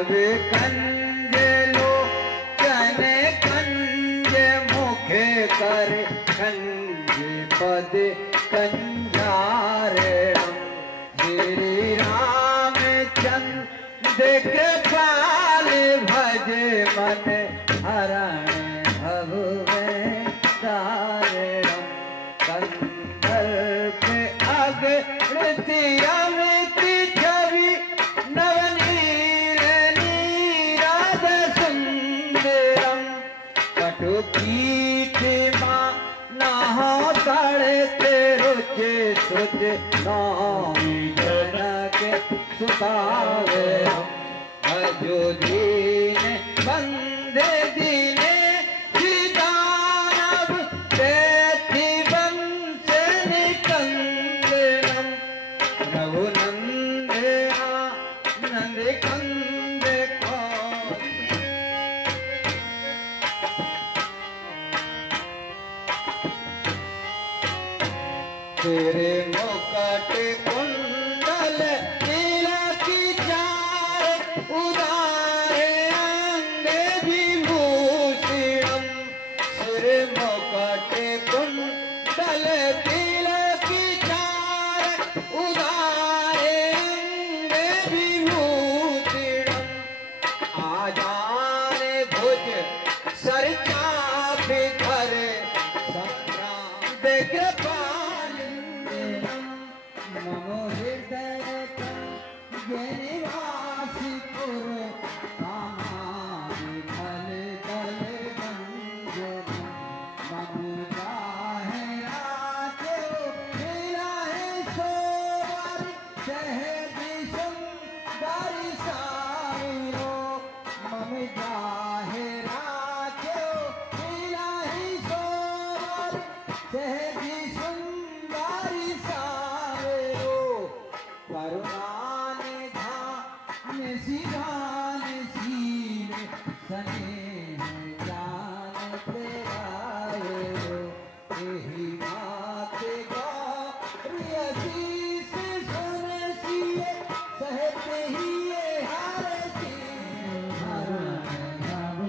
नव कंज लोचन कंज मुखे कर कंज पद कंजारणम श्री रामचंद्र कृपाल भज मन हरण भव तारणम कंदर्प अगणति अमित छवि नवनीर नीराद सुंदरम कटुपीठ नहो तड़ते रुचि सुच नामी जनक सुतावे भजो दीन बंदे दीने सीतानव तेथि वंश निकंदनम रघु नंदना नंद कंद तेरे मुकुट कुंडल तिलक चार उदारे अंग विभूषणम सिर मुकुट कुंडल तिलक चार उदारे अंग विभूषणम आजान भुज सर चाप धर संग्राम कृपाल नमो हृदय निवासपुर हमारे फल दल गंजन मन चाहे राजो मेरा है सोवर सहज सुंदर सारो मन चाहे राजो मेरा है सोवर सहज सुंदर सारो करुणान धाम सिधान सीन स्नेह जान तेरायो एहि मात गौरी असीस सुन सिए सहते ही हर नव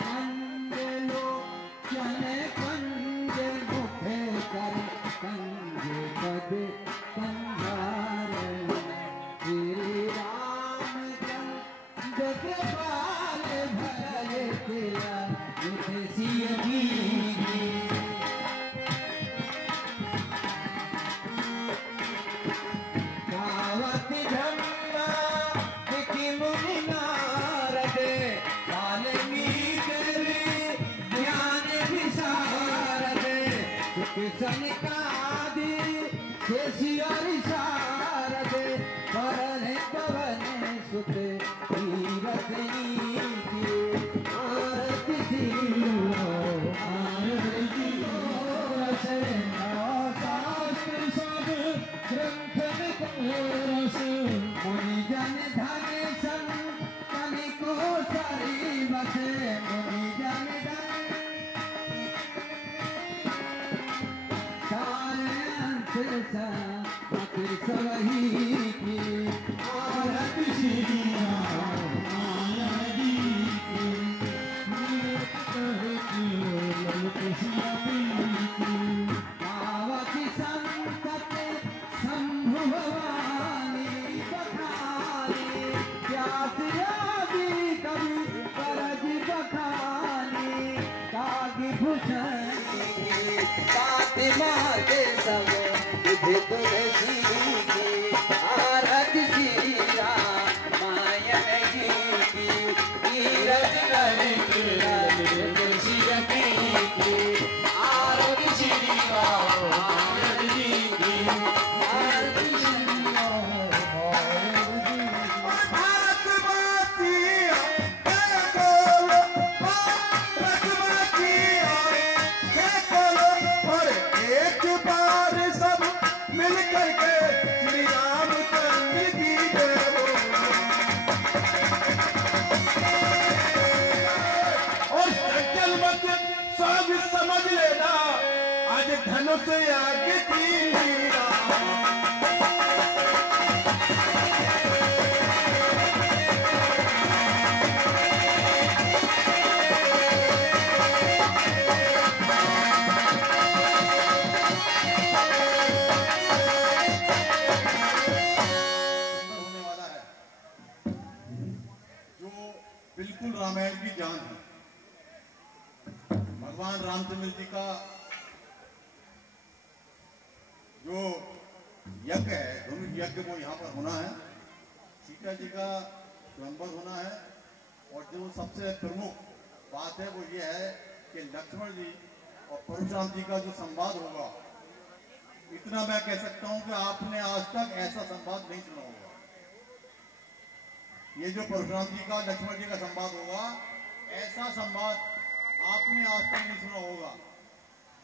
कंज लोचन कंज मुखे कर कंज पद कंजारण श्री रामचंद्र कृपाल भज तेरा सिय की गावत ब्रह्मा विधि मुनि नारद वाल्मीकि ज्ञान विशारद सुख सनकादि शेषियरि शारद वरण पवन सुत तीरथ नीति आरति सिलो आरति शास्त्र सब ग्रंथ रस मुनि जन धन संग तनिको सरी बस मुनि जन धन सवही की आरती श्री आवती संतत शंभु भवानी बखानी प्यास यादी कवि करज बखानी कागी भूषण काति माते सब विधि तुलसी की आरती श्री रामायण जी की नीरज करके तुलसी की आरती श्री रामायण जी की आरती श्री धनुष आगे तीरा रामायण की जान है। भगवान रामचंद्र जी का जो यज्ञ है, धनुष यज्ञ, वो यहाँ पर होना है। सीता जी का स्वयंवर होना है। और जो सबसे प्रमुख बात है वो ये है कि लक्ष्मण जी और परशुराम जी का जो संवाद होगा, इतना मैं कह सकता हूं कि आपने आज तक ऐसा संवाद नहीं सुना होगा। ये जो परशुराम जी का लक्ष्मण जी का संवाद होगा, ऐसा संवाद आपने आज तक नहीं सुना होगा।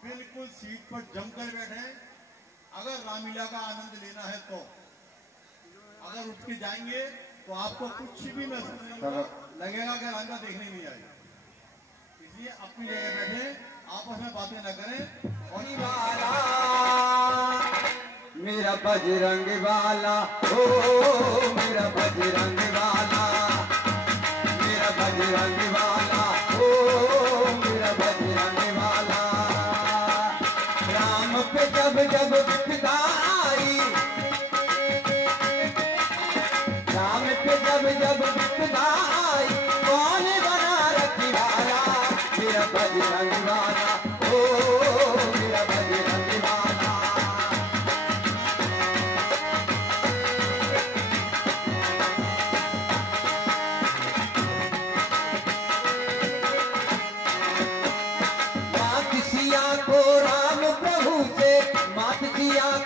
बिल्कुल सीट पर जमकर बैठे, अगर रामलीला का आनंद लेना है तो अगर उठ के जाएंगे तो आपको कुछ भी महसूस नहीं होगा, लगेगा कि रामलीला देखने नहीं आई। इसलिए अपनी जगह बैठे, आपस में बातें न करें। और मेरा बजरंग वाला, ओ मेरा बजरंग वाला, मेरा बजरंग वाला, ओ मेरा बजरंग वाला। राम पे जब जब विपदा आई, राम पे जब जब विपदा आई, कौन बना रखवाला? मेरा बजरंग वाला, ओ मेरा बजरंग वाला।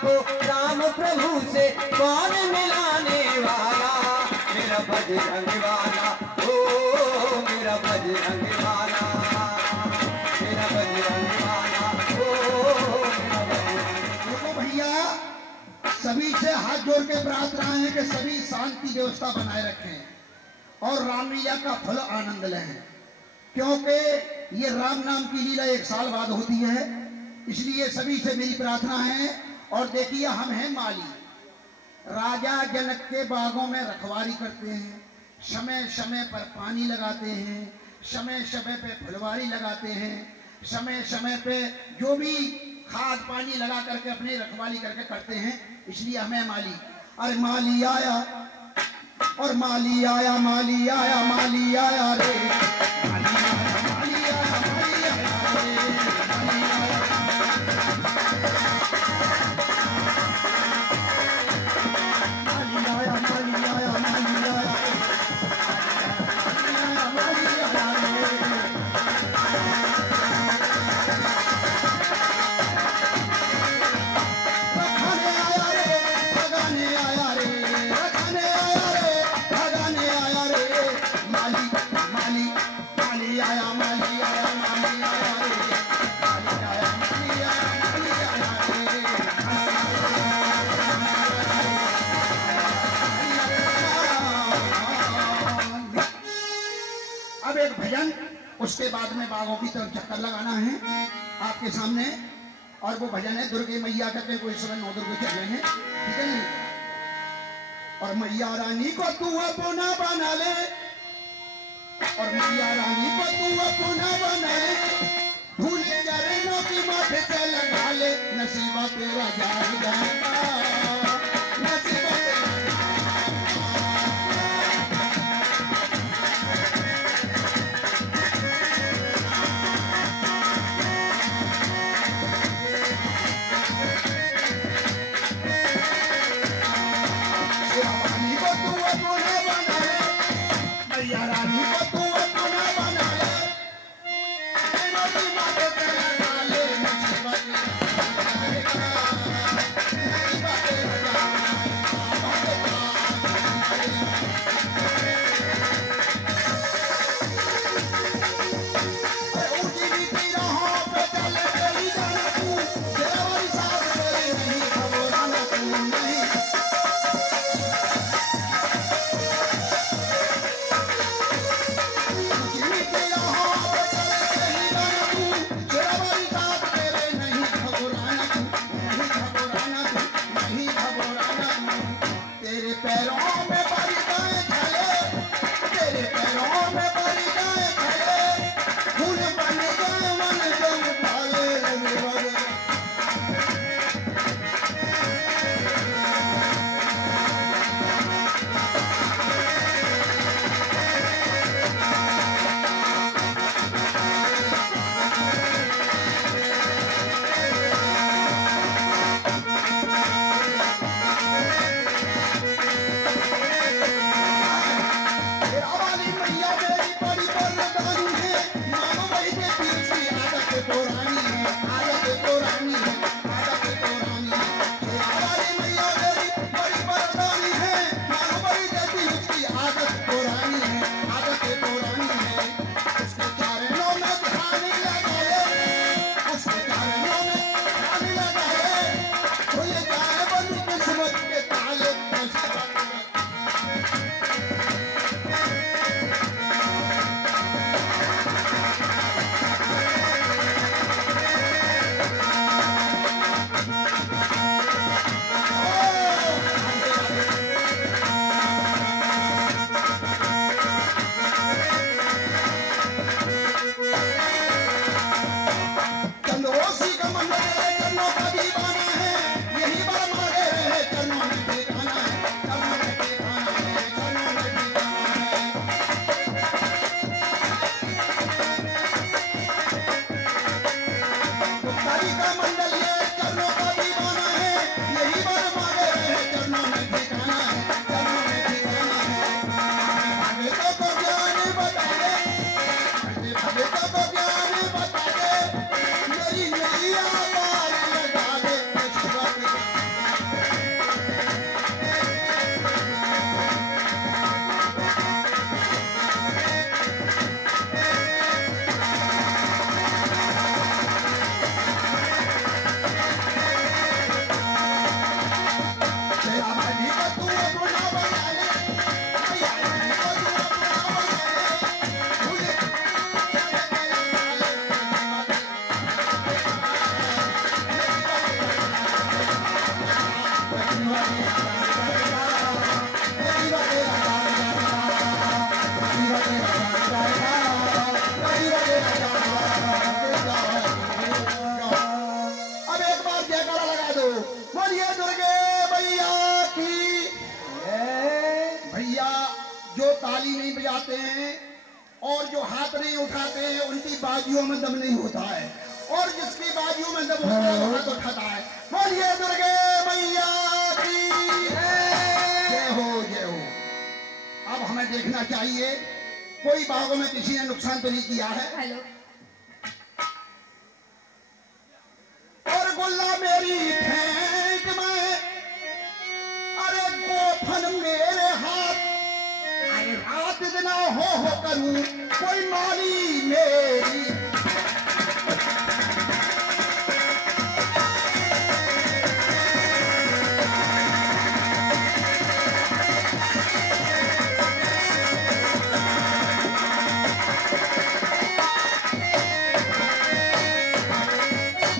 को राम प्रभु से कौन मिलाने वाला? मेरा बजरंग वाला, ओ मेरा बजरंग वाला, मेरा बजरंग वाला, ओ मेरा बजरंग। देखो भैया, सभी से हाथ जोड़ के प्रार्थना है कि सभी शांति व्यवस्था बनाए रखें और रामलीला का फल आनंद लें, क्योंकि ये राम नाम की लीला 1 साल बाद होती है। इसलिए सभी से मेरी प्रार्थना है। और देखिए, हम हैं माली, राजा जनक के बागों में रखवाली करते हैं, समय समय पर पानी लगाते हैं, समय समय पे फुलवारी लगाते हैं, समय समय पे जो भी खाद पानी लगा करके अपनी रखवाली करके करते हैं। इसलिए हमें माली, अरे माली आया और माली आया, माली आया, माली आया रे, माली आया, माली आया, माली आया रे, माली आया। उसके बाद में बागों की तरफ चक्कर लगाना है आपके सामने। और वो भजन है दुर्गे मैया करके, कोई समय 9 दुर्गे चल रहे हैं, ठीक है नहीं? और मैया रानी को तू अपना बना ले, और मैया रानी को तू अपना बना ले, भूल चरणों की माथे पे लगा ले, नसीबा तेरा जाग जाएगा, नसीबा तेरा। दुर्गे मैया की। भैया जो ताली नहीं बजाते हैं और जो हाथ नहीं उठाते हैं उनकी बाजुओं में दम नहीं होता है, और जिसकी बाजुओं में दम होता है वो हाथ उठाता है। बोलिए दुर्गे मैया की जय हो, जय हो। अब हमें देखना चाहिए कोई बागों में किसी ने नुकसान तो नहीं किया है। हेलो और गुल्ला मेरी फेंक में, अरे गोफन मेरे हाथ, अरे रात दिन हो करूं कोई माली मेरी।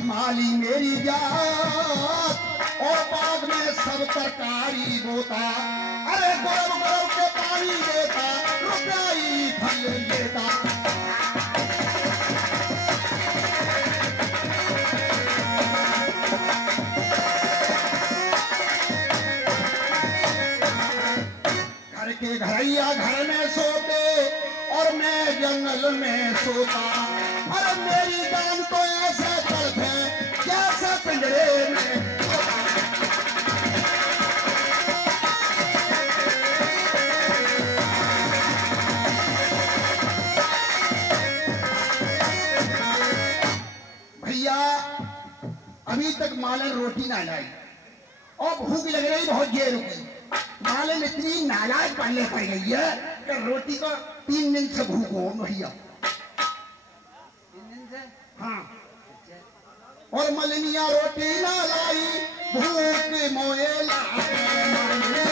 माली मेरी जात और बाग में सब तरकारी बोता, अरे गरम गरम के पानी देता, रुपयाई फल लेता। घर के घरैया घर में सोते और मैं जंगल में सोता, अरे मेरी जान तो ऐसे तड़पे जैसे पिंजरे में। भैया अभी तक मालन रोटी ना लाई और भूख लग रही बहुत देर रुकी। मालन इतनी नाराज पड़ने पड़ गई है कि रोटी को 3 दिन से भूख हो भैया। 3 दिन से? हाँ, और मलनिया रोटी ना लाई, भूख मोए लागे मानिया।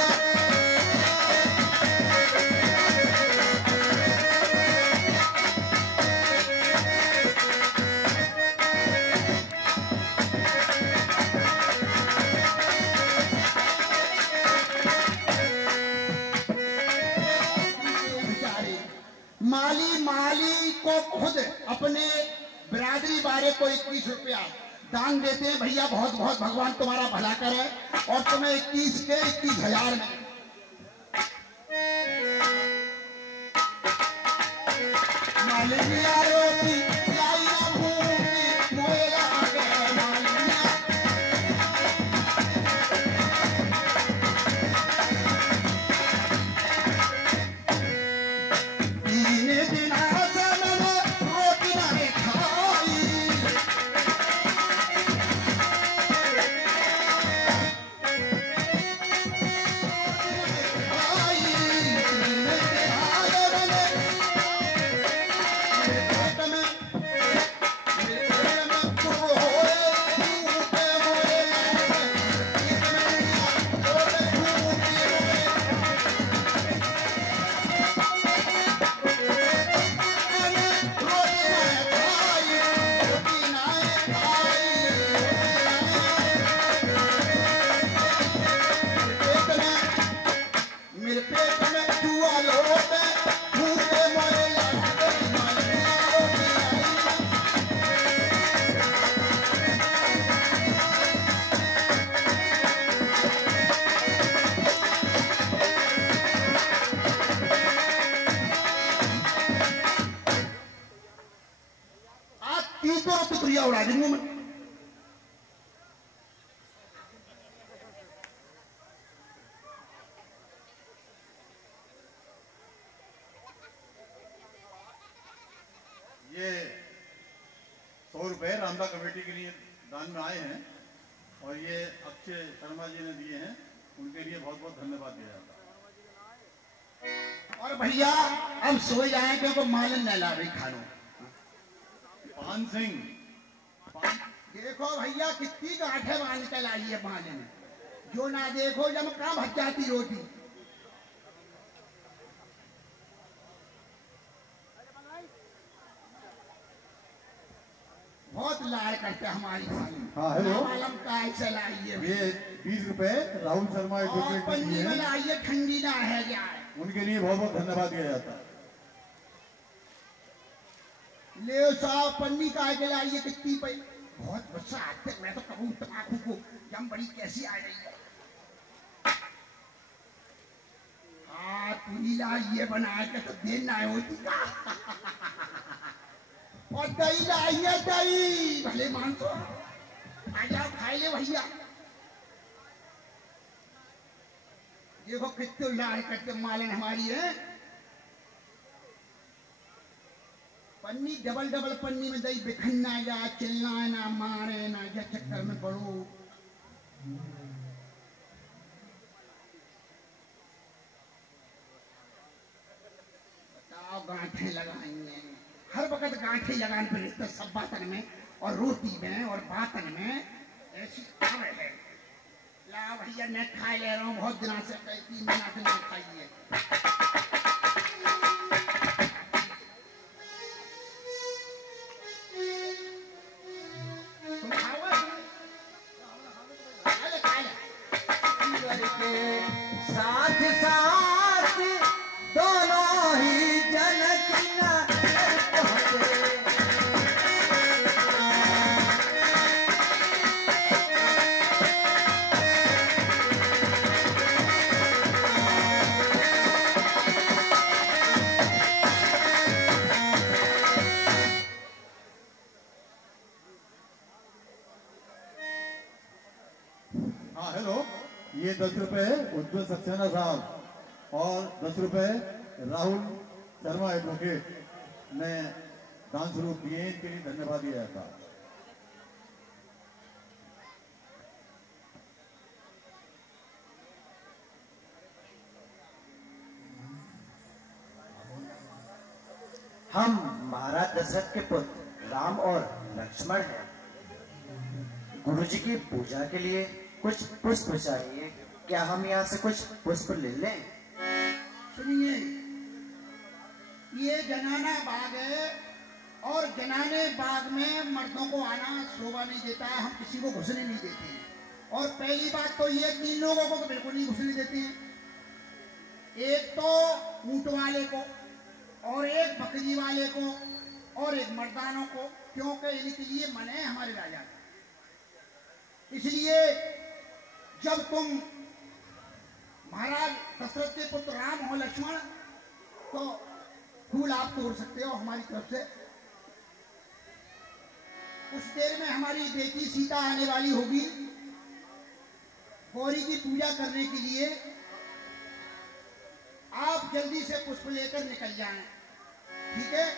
माली को खुद अपने बिरादरी वाले को 21 रुपया दान देते हैं। भैया बहुत बहुत भगवान तुम्हारा भला करे और तुम्हें 21 के 21,000 में मालिया रोटी लाई ना भूखी मोए लागे मालिया। टुकड़िया उड़ा दूंगा मैं। ये 100 रुपए रामदा कमेटी के लिए दान में आए हैं और ये अक्षय शर्मा जी ने दिए हैं, उनके लिए बहुत बहुत धन्यवाद दिया जाता है। और भैया अब सो जाए क्योंकि मालन न ला रही खानो। पान सिंह देखो भैया कितनी गांठे बांध के लाई है मालन, जो ना देखो जब कहाँ भज जाती रोटी। बहुत लाड़ करते हमारी साली। हाँ, हेलो। मालूम काय से लाई है ये 20 रुपए राहुल शर्मा और एडवोकेट ने पन्नी दिए में हैं, लाई है, ठंडी ना है जाए। उनके लिए बहुत बहुत धन्यवाद दिया जाता है। ले साहब पन्नी काय के लाई है, कितनी बहुत गुस्सा आते, मैं तो कहूँ तम्बाकू को जम बड़ी कैसी आ गई है। हाँ तुला ये बनाया के तो देर ना होती का। और दही लाइए दही, भले मानसो आ जाओ खाई ले भैया। देखो कितने लाड़ करके मालन हमारी है। पन्नी डबल डबल पन्नी में दही बिखरना या चिल्लाना मारे ना या चक्कर में पड़ो। बताओ गांठें लगाएंगे, हर वक्त गांठें लगाने पर रहते सब बातन में और रोटी में और बातन में ऐसी आवे है। ला भैया मैं खा ले रहा हूँ बहुत दिनों से, कई 3 महीना से नहीं खाई है। तुम खाओगे? खा ले। साथ साथ दोनों ही जनक हाँ हेलो, ये 10 रुपए उज्जवल सक्सेना साहब और 10 रुपए राहुल शर्मा एडवोकेट ने दान शुरू किए, इनके लिए धन्यवाद दिया था। हम महाराज दशरथ के पुत्र राम और लक्ष्मण हैं। गुरुजी की पूजा के लिए कुछ पुष्प चाहिए, क्या हम यहाँ से कुछ पुष्प ले लें? सुनिए, ये जनाना बाग है और जनाने बाग में मर्दों को आना शोभा नहीं देता है, हम किसी को घुसने नहीं देते हैं। और पहली बात तो ये 3 लोगों को तो बिल्कुल नहीं घुसने देते हैं, एक तो ऊंट वाले को और एक बकरी वाले को और एक मर्दानों को, क्योंकि इनके लिए मने है हमारे राजा। इसलिए जब तुम महाराज दशरथ के पुत्र राम हो लक्ष्मण, तो फूल आप तोड़ सकते हो हमारी तरफ से। कुछ देर में हमारी बेटी सीता आने वाली होगी, गौरी की पूजा करने के लिए आप जल्दी से पुष्प लेकर निकल जाएं, ठीक है?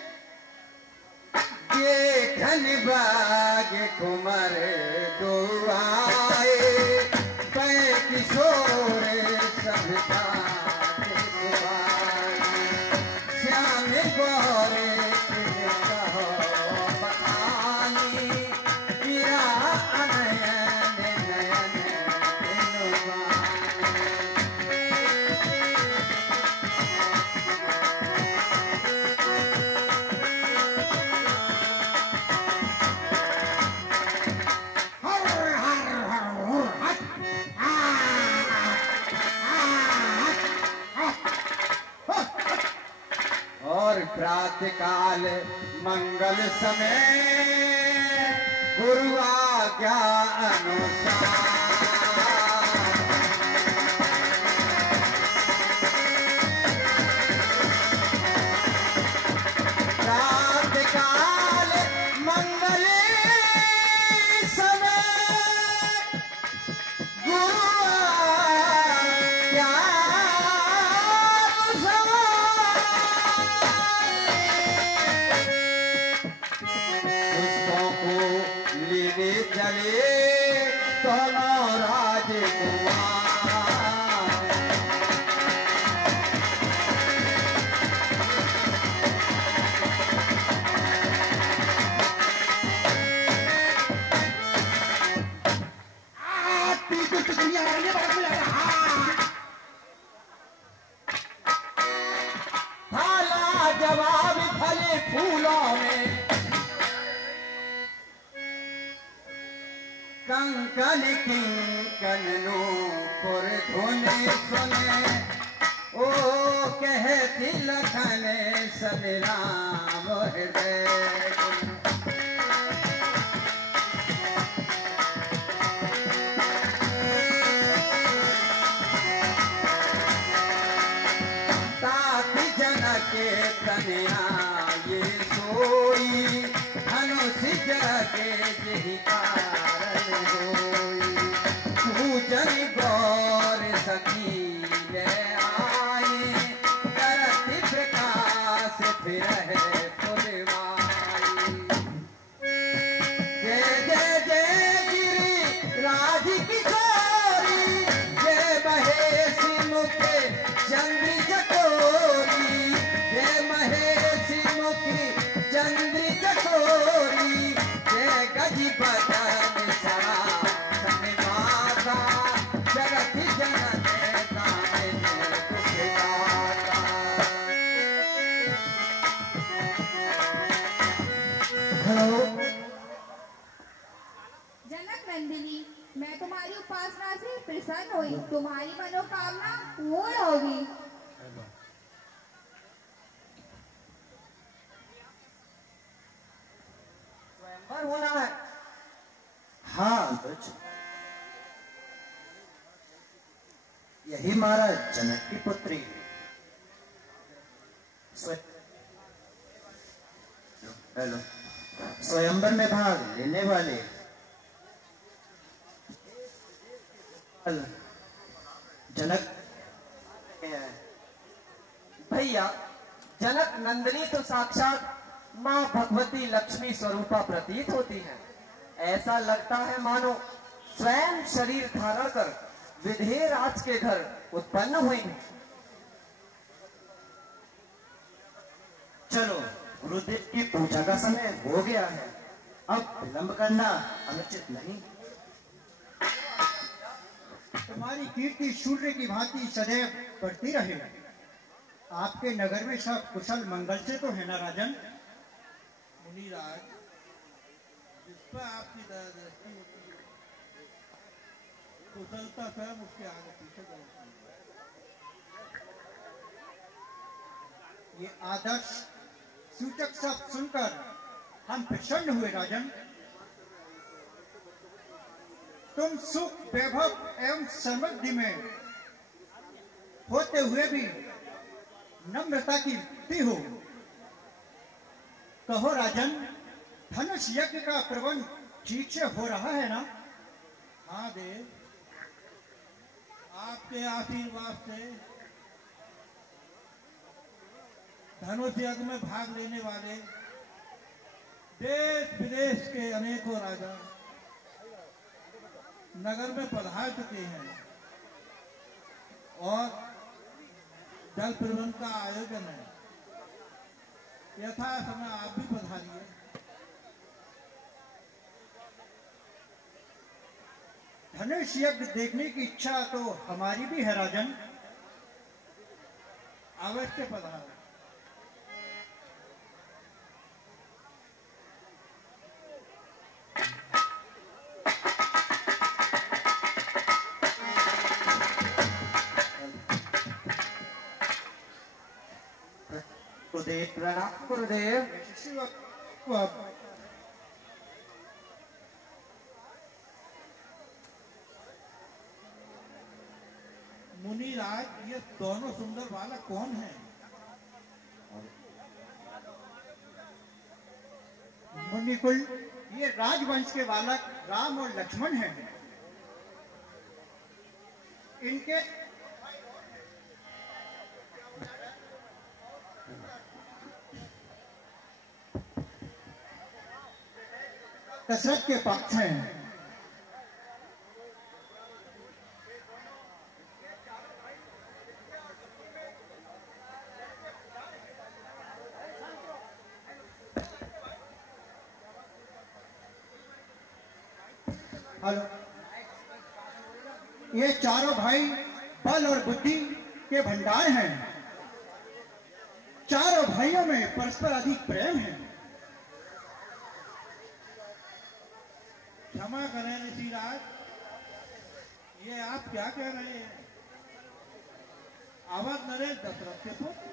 ये धनबाग कुमार दो आए, कै किशोर सभा श्याम गौरे कहो बखानी, मीरा अनयन नयन प्रातः काल मंगल समय, गुरु आज्ञा अनुसार। प्रातः काल मंगल समय, गुरु आज्ञा चले दोनों राजकुमार। थाला जवाब फले फूलों में, कंकन किंकन नूपुर धुनि सुने, ओ कहती लखन सब राम हृदय। जनी गौर सखी ले आई, करती प्रकाश फिर है फुलवाई। जय जय जय गिरी राज किशोरी, जय महेश मुखी चंद्र चकोरी, जय महेश मुखी चंद्र चकोरी, जय गज बदन सरा माता, जगत जनन दान दुखदाता। हेलो, जनक नंदिनी, मैं तुम्हारी उपासना से प्रसन्न हुई, तुम्हारी मनोकामना पूर्ण होगी। स्वयंवर होना है। हाँ अनुज, यही महाराज जनक की पुत्री हेलो, स्वयंवर में भाग लेने वाले जनक हैं। भैया, जनक नंदिनी तो साक्षात माँ भगवती लक्ष्मी स्वरूपा प्रतीत होती है। ऐसा लगता है मानो स्वयं शरीर धारण कर विधेय राज के घर उत्पन्न हुई हैं। चलो, गुरुदेव की पूजा का समय हो गया है, अब विलंब करना अनुचित नहीं। तुम्हारी कीर्ति सूर्य की भांति सदैव बढ़ती रहे। आपके नगर में सब कुशल मंगल से तो है ना राजन? मुनिराज, जिस पर आपकी दृष्टि होती है, कुशलता स्वयं उसके आगे पीछे दौड़ती है। ये आदर्श सूचक सब सुनकर हम प्रसन्न हुए राजन। तुम सुख वैभव एवं समृद्धि में होते हुए भी नम्रता की वृत्ति हो। कहो राजन, धनुष यज्ञ का प्रबंध ठीक से हो रहा है ना? हाँ देव, आपके आशीर्वाद से धनुष यज्ञ में भाग लेने वाले देश विदेश के अनेकों राजा नगर में पधार चुके हैं और जल प्रबंध का आयोजन है। यथा समय आप भी पधारिए। धनुष यज्ञ देखने की इच्छा तो हमारी भी है राजन। अवश्य पधार। गुरुदेव प्रणाम गुरुदेव। मुनिराज, ये दोनों सुंदर बालक कौन हैं? मुनिकुल, ये राजवंश के बालक राम और लक्ष्मण हैं। इनके दशरथ के पक्ष हैं। हेलो, ये चारों भाई बल और बुद्धि के भंडार हैं। चारों भाइयों में परस्पर अधिक प्रेम है। क्षमा करें ऋषिराज, ये आप क्या कह रहे हैं? अवध नरेश दशरथ के पुत्र,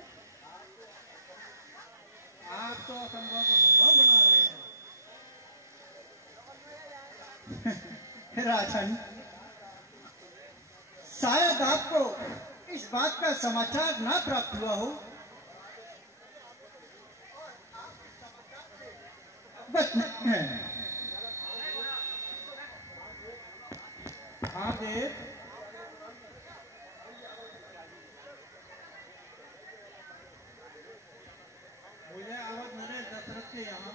आप तो असंभव को संभव बना रहे हैं। राजन, शायद आपको इस बात का समाचार ना प्राप्त हुआ हो, बस नहीं है। हाँ देव। मुझे अवध नरेश दशरथ के यहाँ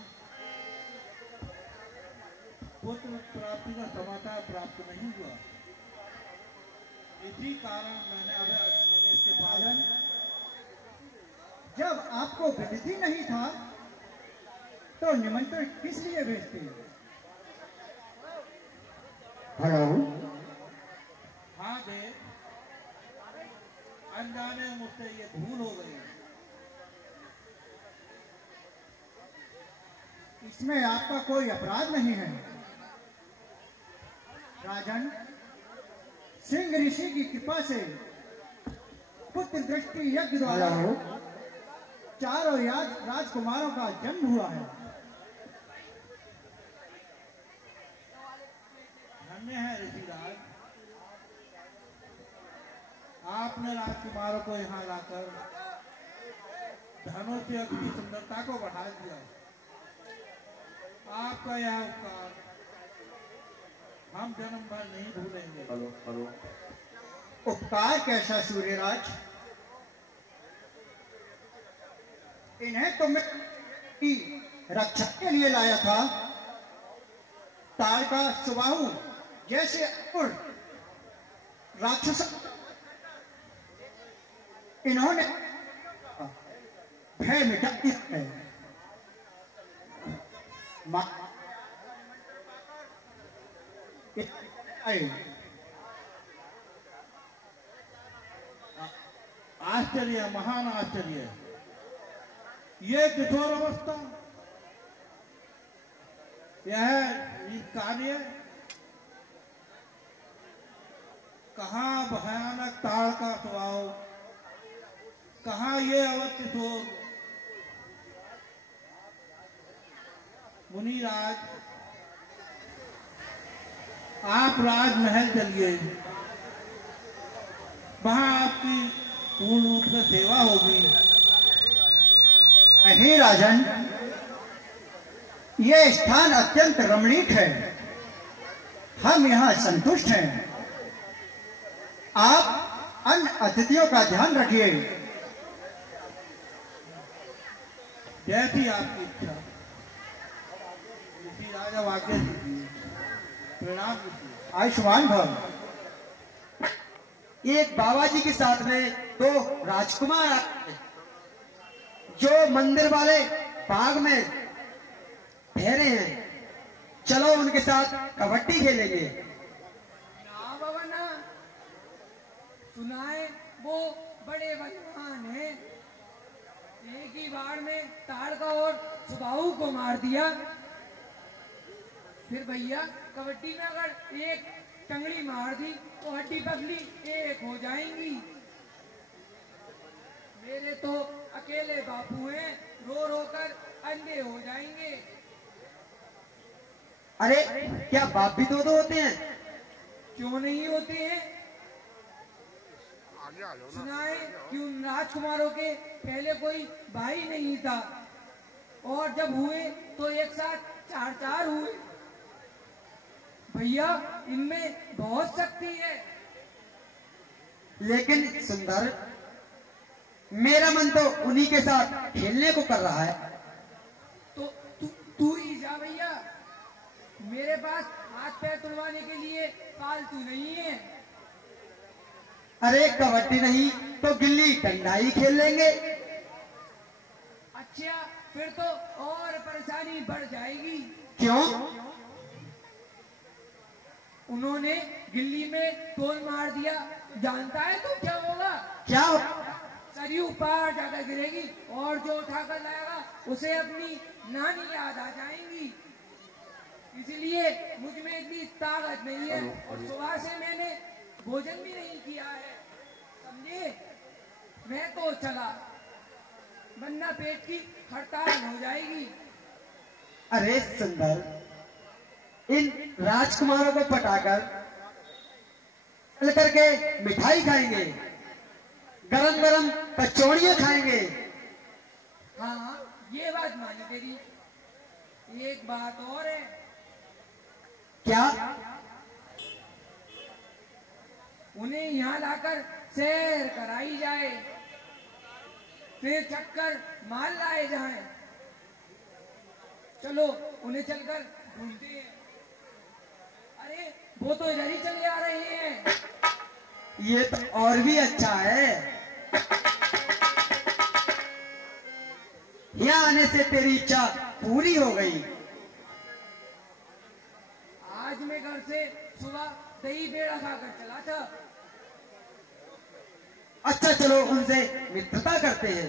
पुत्र प्राप्ति का समाचार प्राप्त नहीं हुआ। इसी कारण मैंने अवध नरेश के पालन। जब आपको विदित नहीं था तो निमंत्रण किस लिए भेजते? हेलो। हाँ देव, अनजाने मुझसे ये भूल हो गई। इसमें आपका कोई अपराध नहीं है। राजन, सिंह ऋषि की कृपा से पुत्र दृष्टि यज्ञ द्वारा चारों राजकुमारों का जन्म हुआ है। धन्य है ऋषिराज, आपने राजकुमारों को यहाँ लाकर धनुष यज्ञ की सुंदरता को बढ़ा दिया। आपका यह उपकार हम जन्म भर नहीं भूलेंगे। उपकार कैसा सूर्यराज? इन्हें तो मैं की रक्षा के लिए लाया था। ताड़ का सुबाहु जैसे असुर राक्षस इन्होंने भय मिटा दिया है। आश्चर्य, महान आश्चर्य। ये किशोर अवस्था, यह कार्य, कहाँ भयानक ताड़ का स्वभाव, कहाँ ये अवध किशोर। मुनिराज, आप राजमहल चलिए, वहां आपकी पूर्ण रूप से सेवा होगी। नहीं राजन, ये स्थान अत्यंत रमणीक है। हम यहाँ संतुष्ट हैं। आप अन्य अतिथियों का ध्यान रखिए। जैसी आपकी इच्छा। ऋषि राजा वाक्य दीजिए, प्रणाम कीजिए। आयुष्मान भव। एक बाबा जी के साथ में दो राजकुमार आते हैं, जो मंदिर वाले बाग में ठहरे हैं। चलो उनके साथ कबड्डी खेलेंगे। ना बाबा ना, सुनाए वो बड़े बलवान हैं। एक ही बार में ताड़ का और सुबाहु को मार दिया। फिर भैया कबड्डी में अगर एक टंगड़ी मार दी तो हड्डी पसली एक हो जाएंगी। मेरे तो अकेले बापू हैं, रो रो कर अंधे हो जाएंगे। अरे क्या बाप भी दो होते हैं? क्यों नहीं होते हैं? सुनाए कि उन राजकुमारों के पहले कोई भाई नहीं था, और जब हुए तो एक साथ चार चार हुए। भैया इनमें बहुत शक्ति है। लेकिन सुंदर, मेरा मन तो उन्हीं के साथ खेलने को कर रहा है। तो तू ही जा भैया, मेरे पास हाथ पैर तुड़वाने के लिए फालतू नहीं है। अरे कबड्डी नहीं तो गिल्ली डंडा ही खेल लेंगे। अच्छा, फिर तो और परेशानी बढ़ जाएगी। क्यों? उन्होंने गिल्ली में तोल मार दिया, जानता है तो क्या होगा? क्या? सरयू पार जाकर गिरेगी और जो उठाकर लाएगा उसे अपनी नानी याद आ जाएंगी। इसलिए मुझ में इतनी ताकत नहीं है, और सुबह से मैंने भोजन भी नहीं किया है, समझे? मैं तो चला, वरना पेट की हड़ताल हो जाएगी। अरे सुंदर, इन राजकुमारों को पटाकर चल करके मिठाई खाएंगे, गरम गरम कचौड़ियां खाएंगे। हाँ, ये बात मानी तेरी। एक बात और है। क्या? उन्हें यहाँ लाकर सैर कराई जाए, फिर चक्कर मार लाए जाए। चलो उन्हें चलकर ढूंढते हैं। अरे वो तो इधर ही चले आ रहे हैं। ये तो और भी अच्छा है। यहाँ आने से तेरी इच्छा पूरी हो गई। आज मैं घर से सुबह दही बेड़ा खाकर चला था। अच्छा चलो उनसे मित्रता करते हैं।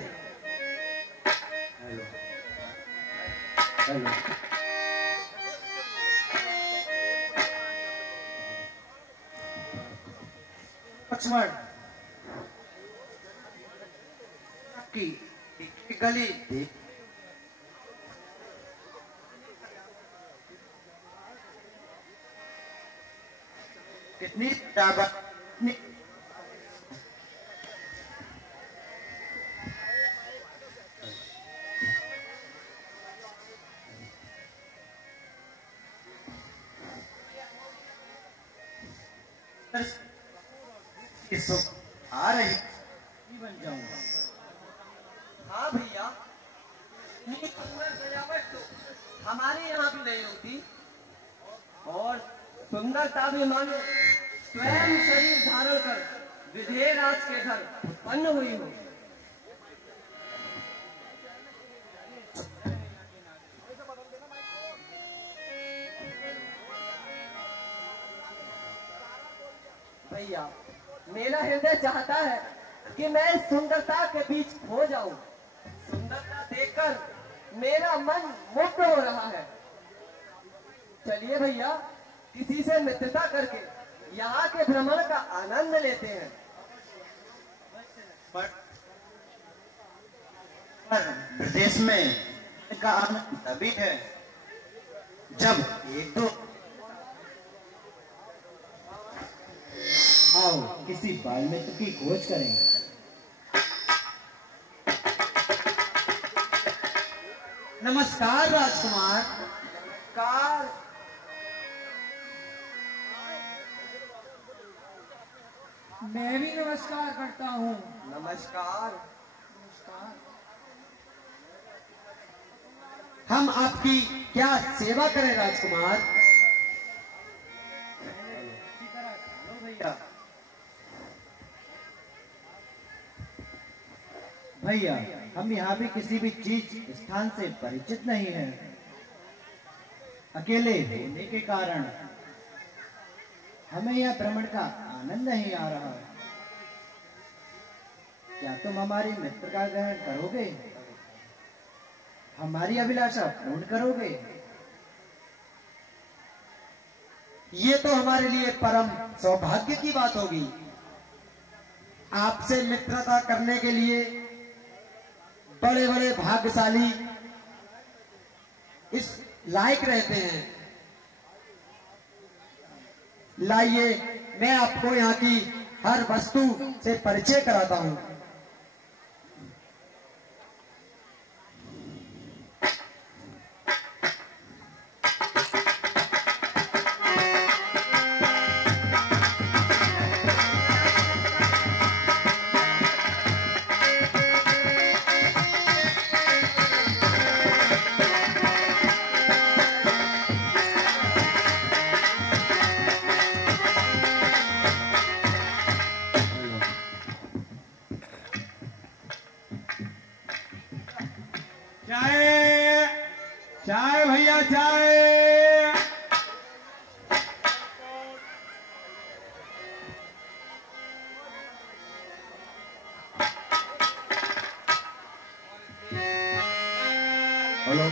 हेलो लक्ष्मण की गली देख कितनी आ रही बन जाऊंगा। हाँ भैया, इतनी सुंदर सजावट तो हमारे यहाँ भी नहीं होती, और सुंदरता भी मानो स्वयं शरीर धारण कर विधेय राज के घर उत्पन्न हुई हो। भैया, मेरा हृदय चाहता है कि मैं इस सुंदरता के बीच खो जाऊं। सुंदरता देखकर मेरा मन मुग्ध हो रहा है। चलिए भैया, किसी से मित्रता करके यहाँ के भ्रमण का आनंद लेते हैं। पर विदेश में का आनंद तभी है जब एक दो आओ किसी बाल मित्र की खोज करें। नमस्कार राजकुमार। नमस्कार। मैं भी नमस्कार करता हूँ। नमस्कार। हम आपकी क्या सेवा करें राजकुमार? भैया, हम यहाँ भी किसी भी चीज स्थान से परिचित नहीं हैं। अकेले होने के कारण हमें यह भ्रमण का आनंद नहीं आ रहा। क्या तुम हमारी मित्र का ग्रहण करोगे? हमारी अभिलाषा पूर्ण करोगे? ये तो हमारे लिए परम सौभाग्य की बात होगी। आपसे मित्रता करने के लिए बड़े बड़े भाग्यशाली इस लायक रहते हैं। लाइए, मैं आपको यहाँ की हर वस्तु से परिचय कराता हूँ। चाय भैया, चाय। हेलो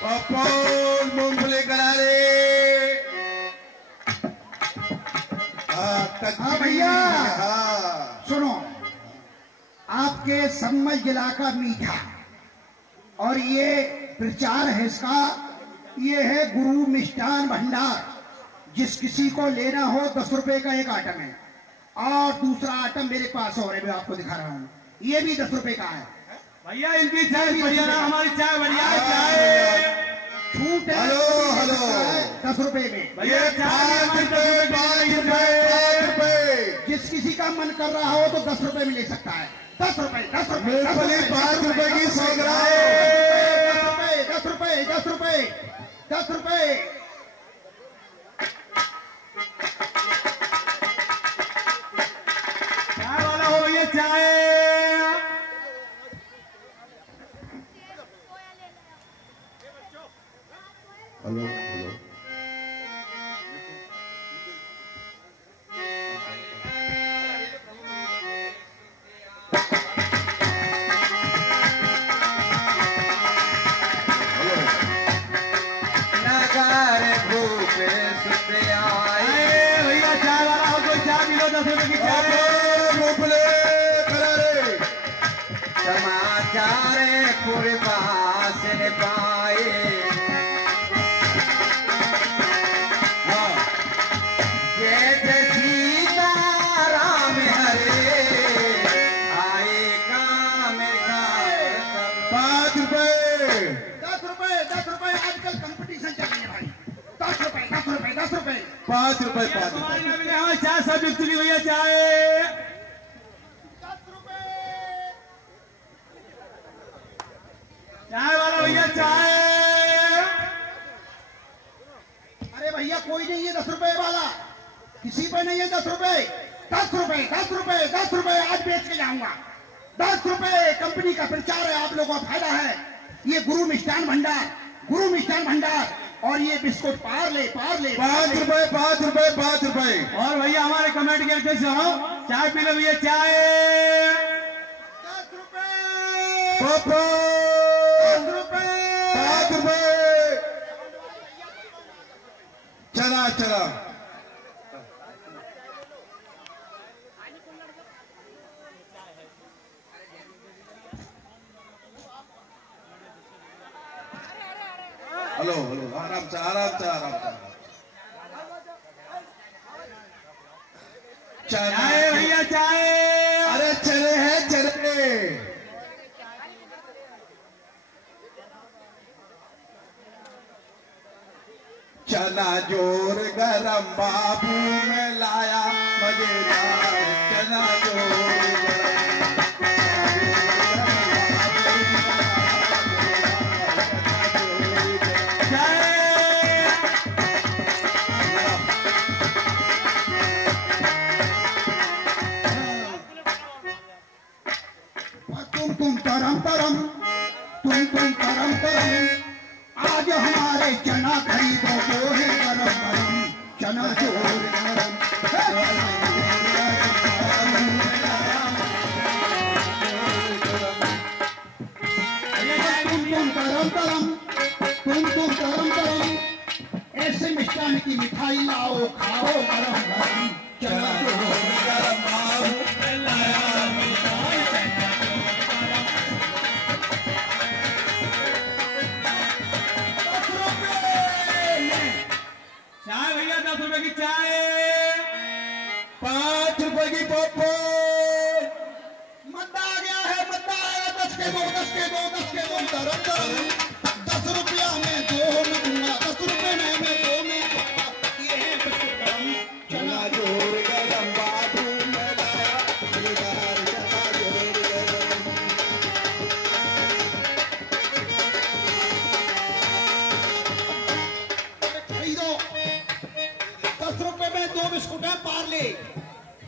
पॉपकॉर्न, मूंगफली करारे। हाँ भैया, सुनो, आपके सम्मल जिला का मीठा और ये प्रचार है इसका। ये है गुरु मिष्ठान भंडार। जिस किसी को लेना हो 10 रुपए का एक आइटम है, और दूसरा आइटम मेरे पास और है, मैं आपको दिखा रहा हूँ। ये भी 10 रुपए का है भैया। इनकी चाय बढ़िया ना, हमारी चाय बढ़िया है। चाय छूट है। हेलो 10 रुपए में भैया, चाय 5 रुपए। जिस किसी का मन कर रहा हो तो 10 रुपए में ले सकता है। 10 रुपए 10 रुपए 5 रुपए की 100 ग्राम 10 रुपए 10 रुपए 10 रुपए। चाय वाला हो भैया चाय। हेलो हेलो नगर भूपे सुते आए। भैया चाय वाला हो कोई चाय पी लो 10 रुपए की चाय। मूंगफली करारे समाचार पूर्वा से पाए। जय सीता राम हरे आए काम 5 रुपए 10 रुपए 10 रुपए। आजकल कंपटीशन चल रही है भाई। 10 रुपए 10 रुपए 10 रुपए 5 रुपए 5 हमारी रुपए। में मिले हमें चाय सब बिक चुकी भैया चाय। 10 रुपए। चाय वाला भैया चाय। अरे भैया कोई नहीं है 10 रुपए वाला, किसी पे नहीं है 10 रुपए। 10 रुपए 10 रुपए 10 रुपए आज बेच के जाऊंगा। 10 रुपए कंपनी का प्रचार है, आप लोगों का फायदा है। ये गुरु मिष्ठान भंडार, गुरु मिष्ठान भंडार। और ये बिस्कुट पार्ले पार्ले 5 रुपए 5 रुपए 5 रुपए। और भैया हमारे कमेटी के अच्छे से हो चाय पी लो भैया चाय। 10 रुपए पापा 10 रुपए 5 रुपए। चला चला हेलो हेलो आराम से आराम से आराम से। चाय भैया चाय। अरे चले हैं चले। चना जोर गरम बाबू में लाया मजेदार चना जोर तुम तरम तरम तुम तरम तरम। आज हमारे चना खरीदो वो है गरम गरम चना जोर गरम। तुम तरम तरम तुम तरम तरम। ऐसे मिष्ठान की मिठाई लाओ खाओ गरम गरम चना जोर गरम। चाय भैया 10 रुपए की चाय। 5 रुपए की पप्पो। मद्दा आ गया है, मद्दा आएगा। 10 के दो 10 के दो 10 के दो तरम तरम। 10 रुपया में 2 में दूंगा, 10 रुपए में मैं 2 में दूंगा। ये है बिस्कुट गरम चना जोर गरम बाबू में लाया मजेदार चना जोर गरम। खरीदो। 10 रुपए में 2 बिस्कुट है पार्ले।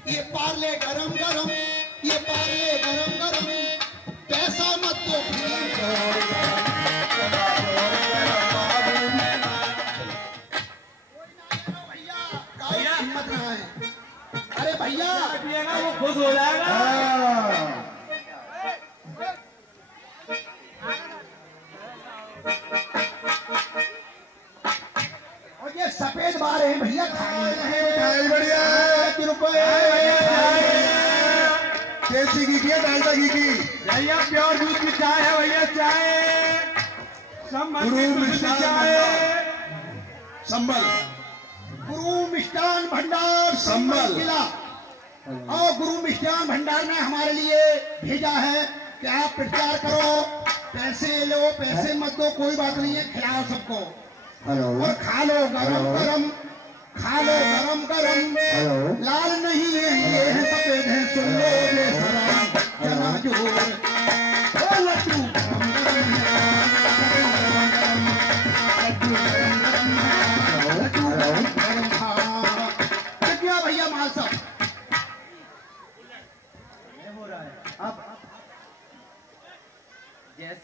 ये पार्ले गरम गरम, ये पार्ले गरम गरम। पैसा मत दो भैया, काहे हिम्मत रहा है। अरे भैया पिएगा वो खुश हो जाएगा। और ये सफेद बार है भैया, मिठाई बढ़िया 5 रुपए। देसी घी की है डालडा घी की। भैया प्योर दूध की चाय है भैया चाय। संभल की गुरु दूध की मिष्ठान चाय। संभल गुरु मिष्ठान भंडार संभल। किला। और गुरु मिष्ठान भंडार ने हमारे लिए भेजा है कि आप प्रचार करो, पैसे लो पैसे मत दो, कोई बात नहीं है, खिलाओ सबको और खा लो गरम गरम, खा लो गरम गरम। लाल नहीं है ये है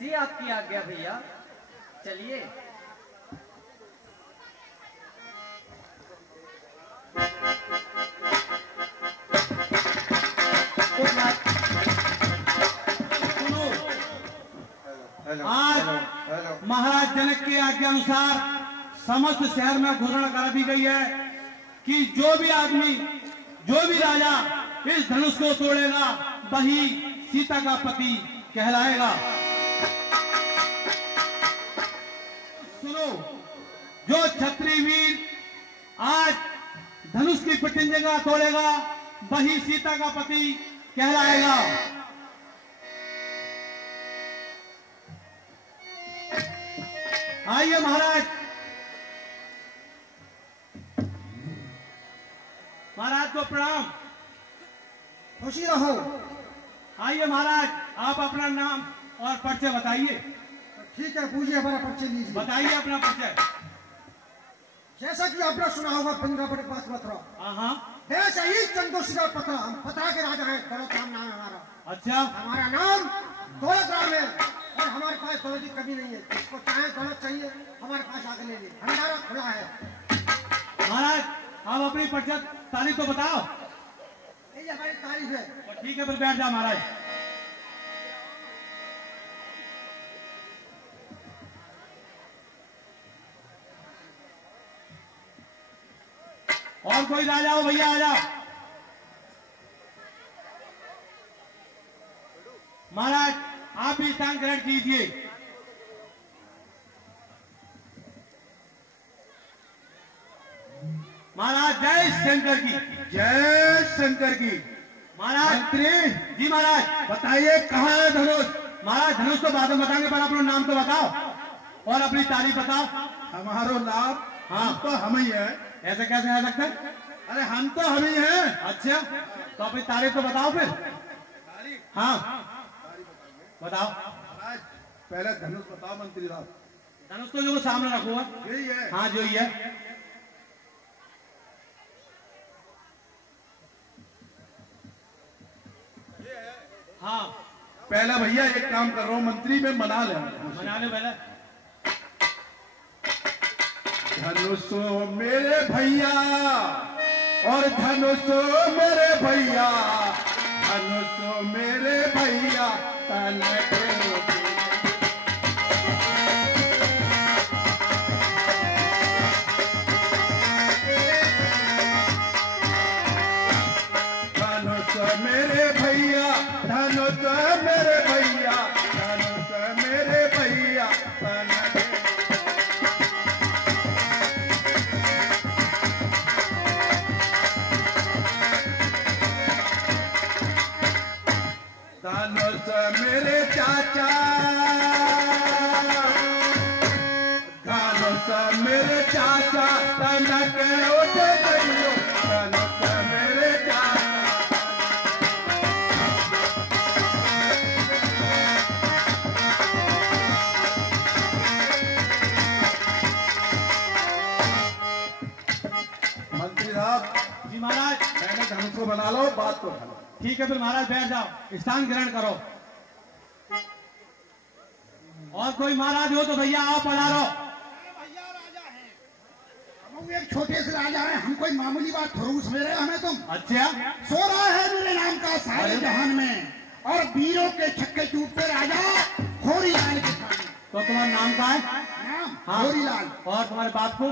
कैसी आपकी आज्ञा भैया, चलिए। आज महाराज जनक की आज्ञा अनुसार समस्त शहर में घोषणा करा दी गई है कि जो भी आदमी, जो भी राजा इस धनुष को तोड़ेगा वही सीता का पति कहलाएगा। सुनो, जो क्षत्रिय वीर आज धनुष की प्रतिज्ञा तोड़ेगा वही सीता का पति कहलाएगा। आइए महाराज, महाराज को प्रणाम। खुशी रहो। आइए महाराज, आप अपना नाम और परिचय बताइए। ठीक है, पूछिए, हमारा परिचय लीजिए। बताइए अपना परिचय। जैसा कि आपने सुना होगा, 15 बड़े पास मत रहो। हाँ, वैसे ही चंदोशिका पत्रा, हम पत्रा के राजा हैं। दौलत राम नाम है हमारा। अच्छा, हमारा नाम दौलत राम है और हमारे पास दौलत की कमी नहीं है। जिसको चाहे दौलत चाहिए हमारे पास आके ले लीजिए, भंडारा खुला है। महाराज आप अपनी परिचय तारीफ तो बताओ। ये हमारी तारीफ है। ठीक है, फिर बैठ जाओ महाराज। और कोई राजा हो भैया, आ जाओ। महाराज आप भी स्थान ग्रहण कीजिए। महाराज जय शंकर की, जय शंकर की। महाराज मंत्री जी, महाराज बताइए कहाँ है धनुष? महाराज धनुष तो बाद में बताएंगे, पर अपना नाम तो बताओ और अपनी तारीफ बताओ। हमारो नाम, हाँ। हम तो हम ही है। ऐसे कैसे आ सकते हैं? अरे हम तो हम ही हैं। अच्छा, तो अपनी तारीफ तो बताओ फिर। हाँ बताओ। महाराज पहले धनुष बताओ मंत्री साहब। धनुष तो जो सामने रखूंगा, यही है। हाँ जो ही है। हाँ पहला भैया एक काम कर रहा हूँ, मंत्री में मना ले। मना ले पहले। धनुषो मेरे भैया और धनुषो मेरे भैया, धनुषो मेरे भैया तन के धनुष मेरे भैया, धनुष मेरे भैया, धनुष मेरे भैया तन के धनुष मेरे चाचा, धनुष मेरे चाचा तनक उठे गइयो, धनुष मेरे चाचा। मंत्री साहब जी महाराज, मैंने धनुष को बना लो, बात को ढालो। ठीक है, फिर महाराज बैठ जाओ, स्थान ग्रहण करो। और कोई महाराज हो तो भैया आओ, पधारो। हम एक छोटे से राजा हैं, हम कोई मामूली बात थोड़ी समझ रहे हो हमें तुम। अच्छा, सो रहा है मेरे नाम का सारे जहान में, और वीरों के छक्के चूटते राजा होरी लाल के सामने। तो तुम्हारा नाम क्या है? नाम हाँ। होरी लाल। और तुम्हारे बाप को?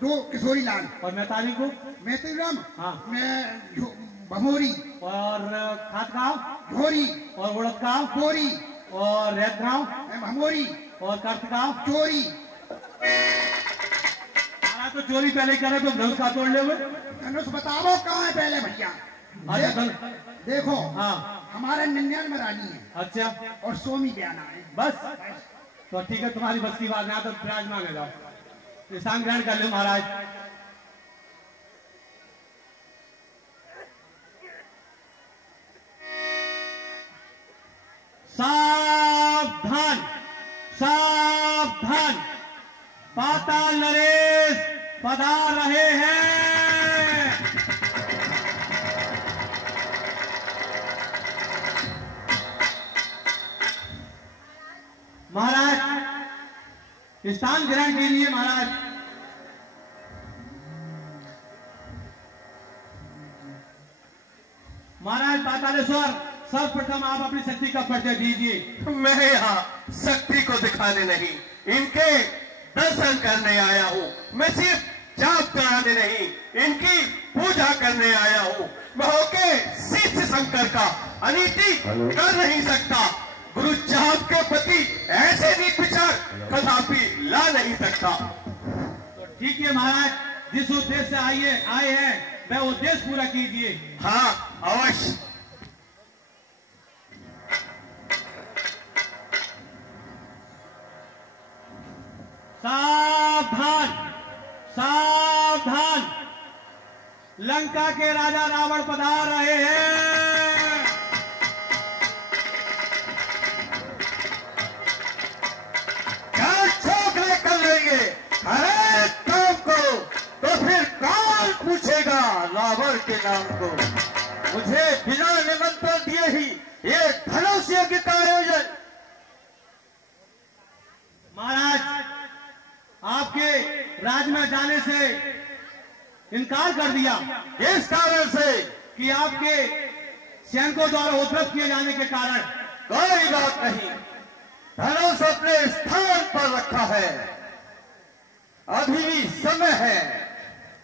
दो किशोरी लाल। और मैतारी को? मैत्रीराम। हाँ। मैं भमोरी। और खात गाँव? झोरी। और उड़द गाँव? बोरी। और रेत गाँव? मैं भमोरी। और कर्त गाँव? चोरी। तो चोरी पहले करे तो धनुष का तोड़ ले हुए। धनुष बताओ कहाँ है पहले भैया? देखो, हाँ हमारे 99 रानी है। अच्छा, और सोमी बयाना है। बस तो ठीक है, तुम्हारी बस की बात। यहाँ तो विराजमान है, जाओ स्थान ग्रहण कर लो महाराज। सावधान, सावधान, पाताल नरेश पधार रहे हैं। स्थान ग्रहण कीजिए महाराज। महाराज पातालेश्वर, सर्वप्रथम आप अपनी शक्ति का परिचय दीजिए। मैं यहाँ शक्ति को दिखाने नहीं, इनके दर्शन करने आया हूँ। मैं सिर्फ जाप कराने नहीं, इनकी पूजा करने आया हूँ। मैं होके शिष्य शंकर का अनिति कर नहीं सकता। गुरु जाप के प्रति ऐसे नीच विचार कदापि ला नहीं सकता। तो ठीक है महाराज, जिस उद्देश्य से आए हैं वह उद्देश्य पूरा कीजिए। हाँ अवश्य। सावधान सावधान, लंका के राजा रावण पधार रहे हैं। क्या छोकरे कर लेंगे हर एक काम को, तो फिर कौन पूछेगा रावण के नाम को। मुझे बिना निमंत्रण दिए ही ये धनुष यज्ञ का आयोजन। महाराज, आपके राज में जाने से इनकार कर दिया। इस कारण से कि आपके सैनिकों द्वारा उपद्रव किए जाने के कारण। कोई बात नहीं, धनुष अपने स्थान पर रखा है, अभी भी समय है।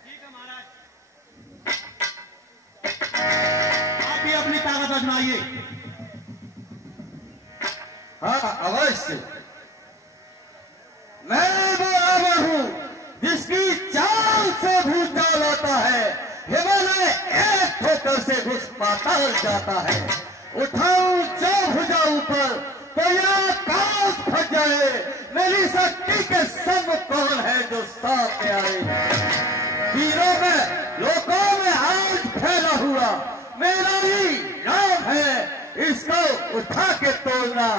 ठीक है महाराज, आप भी अपनी ताकत आजमाइए। हाँ अवश्य। मैं वो रावण हूँ जिसकी चाल से भूचाल आता है, हिमालय एक ठोकर से घुस पाताल जाता है। उठाऊं जो भुजा ऊपर तो यह आकाश फट जाए। मेरी शक्ति के संग कौन है जो साथ में आए। तीनों में लोगों में आज फैला हुआ मेरा ही नाम है, इसको उठा के तोड़ना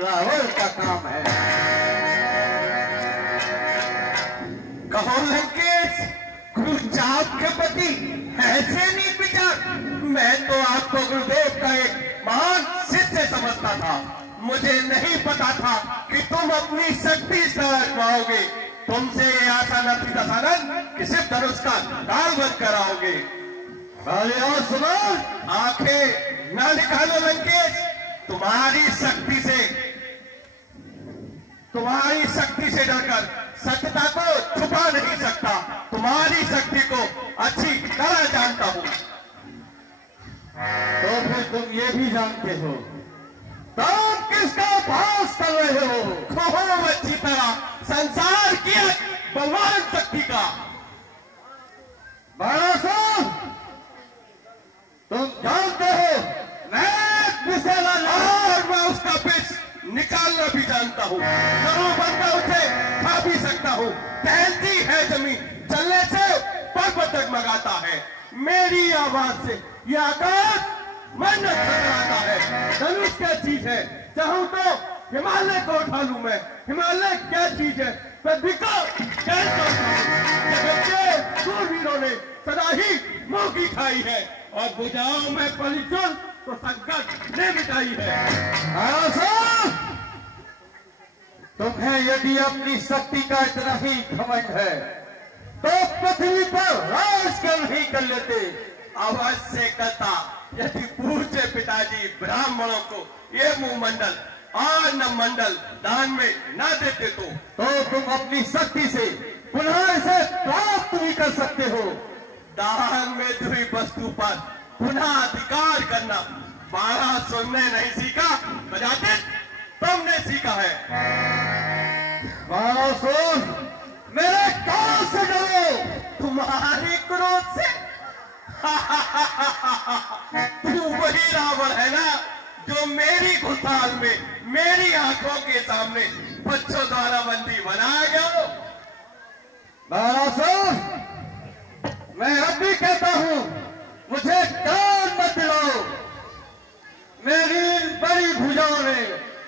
रावण का काम है। कहो लंकेश, गुरु जाप के प्रति ऐसे नहीं विचार। मैं तो आपको गुरुदेव का एक महान शिष्य समझता था। मुझे नहीं पता था कि तुम अपनी शक्ति से आजमाओगे। तुमसे ये आशा न थी दशानन कि सिर्फ धनुष का तालबद्ध कराओगे। अरे और सुनो, आंखें न निकालो लंकेश। तुम्हारी शक्ति से डरकर सत्यता को छुपा नहीं सकता। तुम्हारी शक्ति को अच्छी तरह जानता हूँ। तो फिर तुम ये भी जानते हो तुम किसका उपहास कर रहे हो। खूब अच्छी तरह संसार की बलवान शक्ति का। बारासुर, तुम जानते हो मैं विषैला और मैं उसका विष निकालना भी जानता हूँ। जरूर बनता उठे खा भी सकता हूँ। टहलती है जमीन, चलने से पर्वत डगमगाता है। मेरी आवाज से यह आकाश मन्नत खटखटाता है। धनुष क्या चीज है, चाहूं तो हिमालय को उठा लूं मैं। हिमालय क्या चीज है, पृथ्वी को कैसे उठाऊं। जगत के सूरवीरों ने सदा ही मुंह की खाई है और बुझाओं में परिचुल तो संकट ने मिटाई है। तुम्हें यदि अपनी शक्ति का इतना ही घमंड है तो पृथ्वी पर राज क्यों नहीं कर लेते। अवश्य करता, यदि पूज्य पिताजी ब्राह्मणों को ये मुंहमंडल और न मंडल दान में न देते तो तुम अपनी शक्ति से पुनः इसे प्राप्त भी कर सकते हो। दान में हुई वस्तु पर पुनः अधिकार करना बारासुर ने नहीं सीखा, बजाते तुमने सीखा है। बारासुर, मेरे कौन से डरो, तुम्हारी क्रोध से। तू वही रावण है ना जो मेरी घुसाल में मेरी आंखों के सामने बच्चों द्वारा बंदी बनाया गया। बारासुर, मैं अब भी कहता हूँ मुझे कान मत दिलाओ। मेरी इन बड़ी भुजाओं ने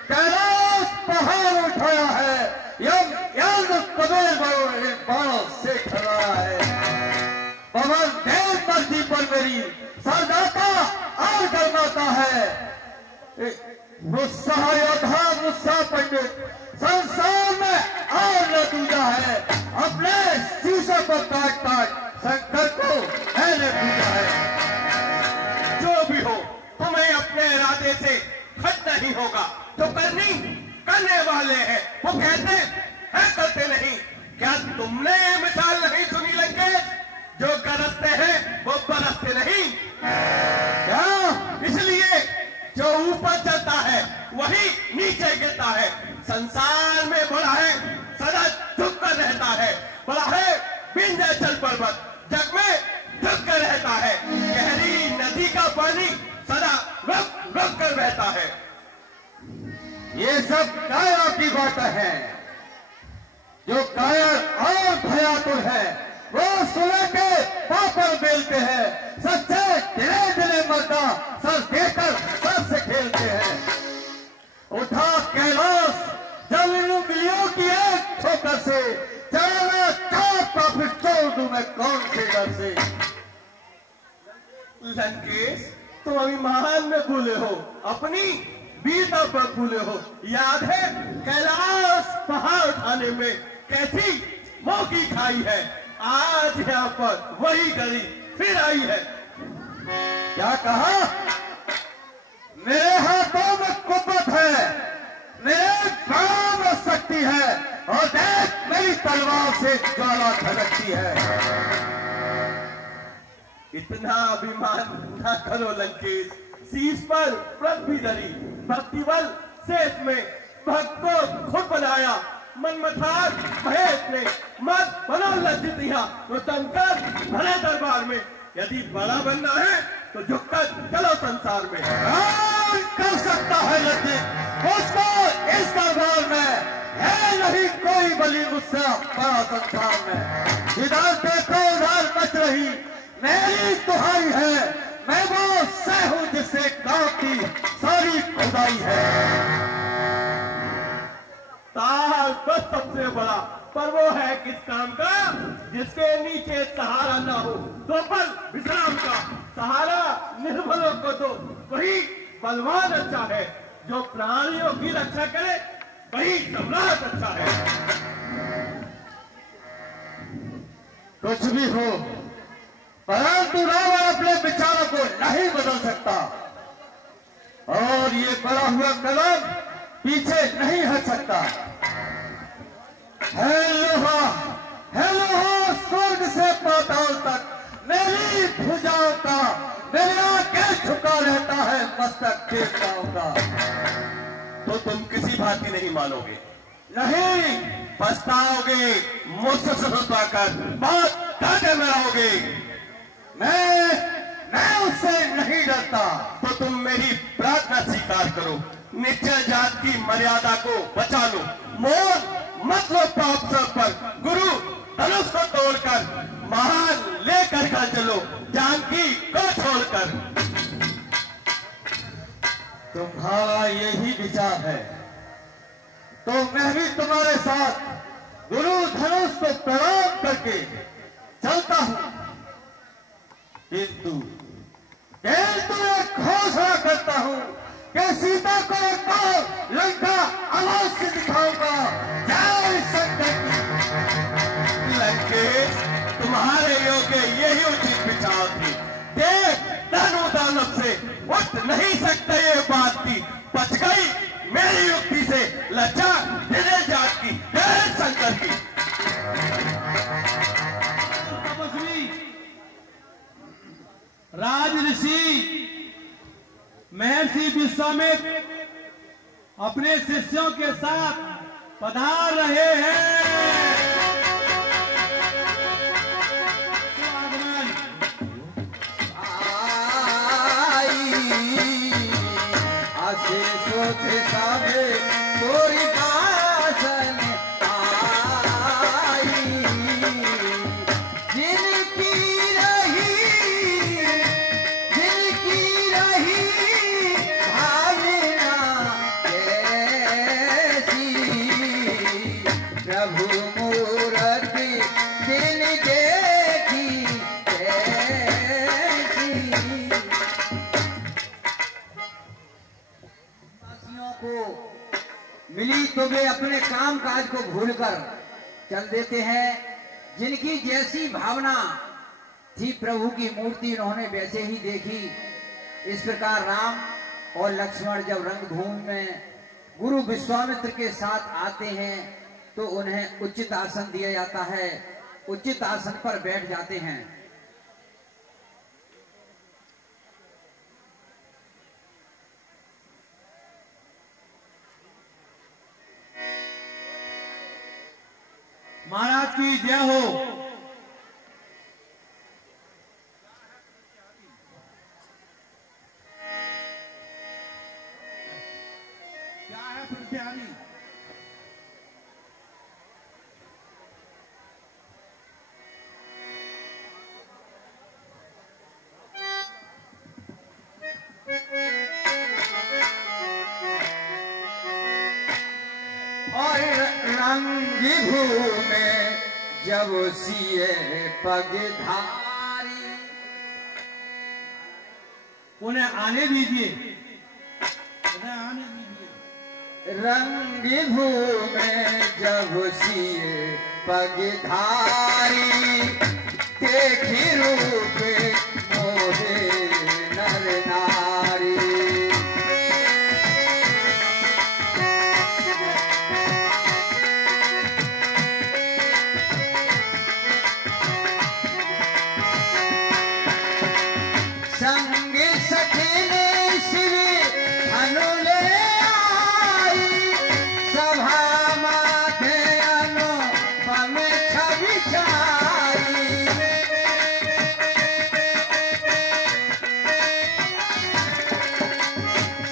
कैलाश पहाड़ उठाया है। यम कबीर बाणों से खड़ा है। पवन देव मर्जी पर मेरी सरदाता और गरमाता है। मुस्सा योद्धा, मुस्सा पंडित संसार में और है, अपने शीशे को काट काट शंकर को मैंने पूजा है। जो भी हो, तुम्हें अपने इरादे से हट नहीं होगा। जो करने वाले हैं वो कहते हैं करते नहीं। क्या तुमने ये मिसाल नहीं सुनी लंकेश? जो गरजते हैं वो बरसते नहीं। क्या इसलिए जो ऊपर चलता है वही नीचे गिरता है। संसार में बड़ा है सदा झुक कर रहता है, बड़ा है विंध्याचल पर्वत जग में झुक कर रहता है। गहरी नदी का पानी सदा रुक रुक कर बहता है। ये सब काया की बातें हैं। जो कायर और भयातुर है वो सुलह के पापड़ बेलते हैं। सच्चे दिले दिले मर्दा सर देकर सर से खेलते हैं। उठा कैलाश जब इन उंगलियों की एक ठोकर से चलाना चाहता फिर छोड़ दूं मैं कौन से डर से। लंकेश तुम अभिमान में भूले हो, अपनी वीरता पर भूले हो। याद है कैलाश पहाड़ उठाने में कैसी मौकी खाई है। आज यहाँ पर वही घड़ी फिर आई है। क्या कहा? मेरे हाथों में कुव्वत है, मेरे बाणों में शक्ति है और देख मेरी तलवार से ज्वाला धड़कती है। इतना अभिमान न करो लंकेश। शीश पर पृथ्वी धरी भक्ति बल शेष में भक्त को खुद बनाया। मनमथार महेश ने मत बनो लज्जित यहाँ तो तनकर भरे दरबार में। यदि बड़ा बनना है तो झुककर चलो संसार में। कौन कर सकता है लज्जित उसको इस दरबार में? है नहीं कोई बलि मुझसे बड़ा संसार में। इधर देखो उधर मच रही मेरी तुहाई है। मैं वो सह हूं जिससे गांव की सारी खुदाई है। ताल बस सबसे बड़ा पर वो है किस काम का जिसके नीचे सहारा ना हो। दो पल विश्राम का सहारा निर्बलों को दो, वही बलवान अच्छा है। जो प्राणियों की रक्षा करे वही सम्राट अच्छा है। कुछ भी हो परंतु रावण अपने विचारों को नहीं बदल सकता और ये बड़ा हुआ कदम पीछे नहीं हट सकता। हेलो स्वर्ग से पाताल तक मेरी भुजाओं का मेरे आगे झुका रहता है मस्तक देवताओं का। तो तुम किसी भांति नहीं मानोगे, नहीं पछताओगे, मुझसे ससुता कर बहुत डांटे में रहोगे। मैं उससे नहीं डरता। तो तुम मेरी प्रार्थना स्वीकार करो, निश्चय जात की मर्यादा को बचा लो। मोह मत लो पाप सर पर, गुरु धनुष को तोड़कर महान लेकर कर चलो जानकी को छोड़कर। तुम्हारा यही विचार है तो मैं भी तुम्हारे साथ गुरु धनुष को प्रणाम करके चलता हूं। किंतु एक घोषणा करता हूं कि सीता को एक बार लंका अवश्य दिखाऊंगा। जय शंकर की। लंकेश तुम्हारे योग्य यही उचित विचार थी। देख दानव दानव से उठ नहीं सकते ये बात की। बच गई मेरी युक्ति से लज्जा तेरे जात की। जय शंकर की। राज ऋषि महर्षि विश्वामित्र अपने शिष्यों के साथ पधार रहे हैं। मिली तो वे अपने काम काज को भूलकर चल देते हैं। जिनकी जैसी भावना थी प्रभु की मूर्ति उन्होंने वैसे ही देखी। इस प्रकार राम और लक्ष्मण जब रंगभूमि में गुरु विश्वामित्र के साथ आते हैं तो उन्हें उचित आसन दिया जाता है। उचित आसन पर बैठ जाते हैं। महाराज की जय हो। क्या है फिर तैयारी? और रंगी भूमि जब सिए पगधारी। उन्हें आने दीजिए। उन्हें आने दीजिए। रंगी भूमि जब सिए पगधारी। देखी रूप मोहे नर नारी। संग सखिने शिव धनु ले आई। सभा माथे अनुपम छवि छाई।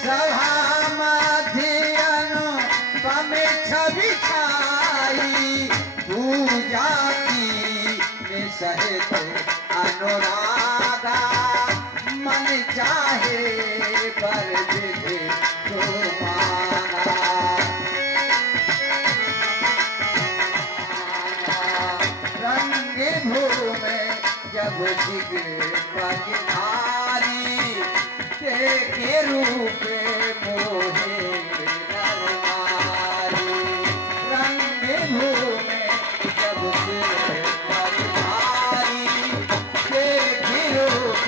सभा माथे अनुपम छवि छाई। पूजा की सहित अनुरागा। मन चाहे पर विधि तो माना। रंग भूमि जब सिग पगधारी। के रूप मोहे नर नारी। रंग भूमि जब सिग पगधारी। के रूप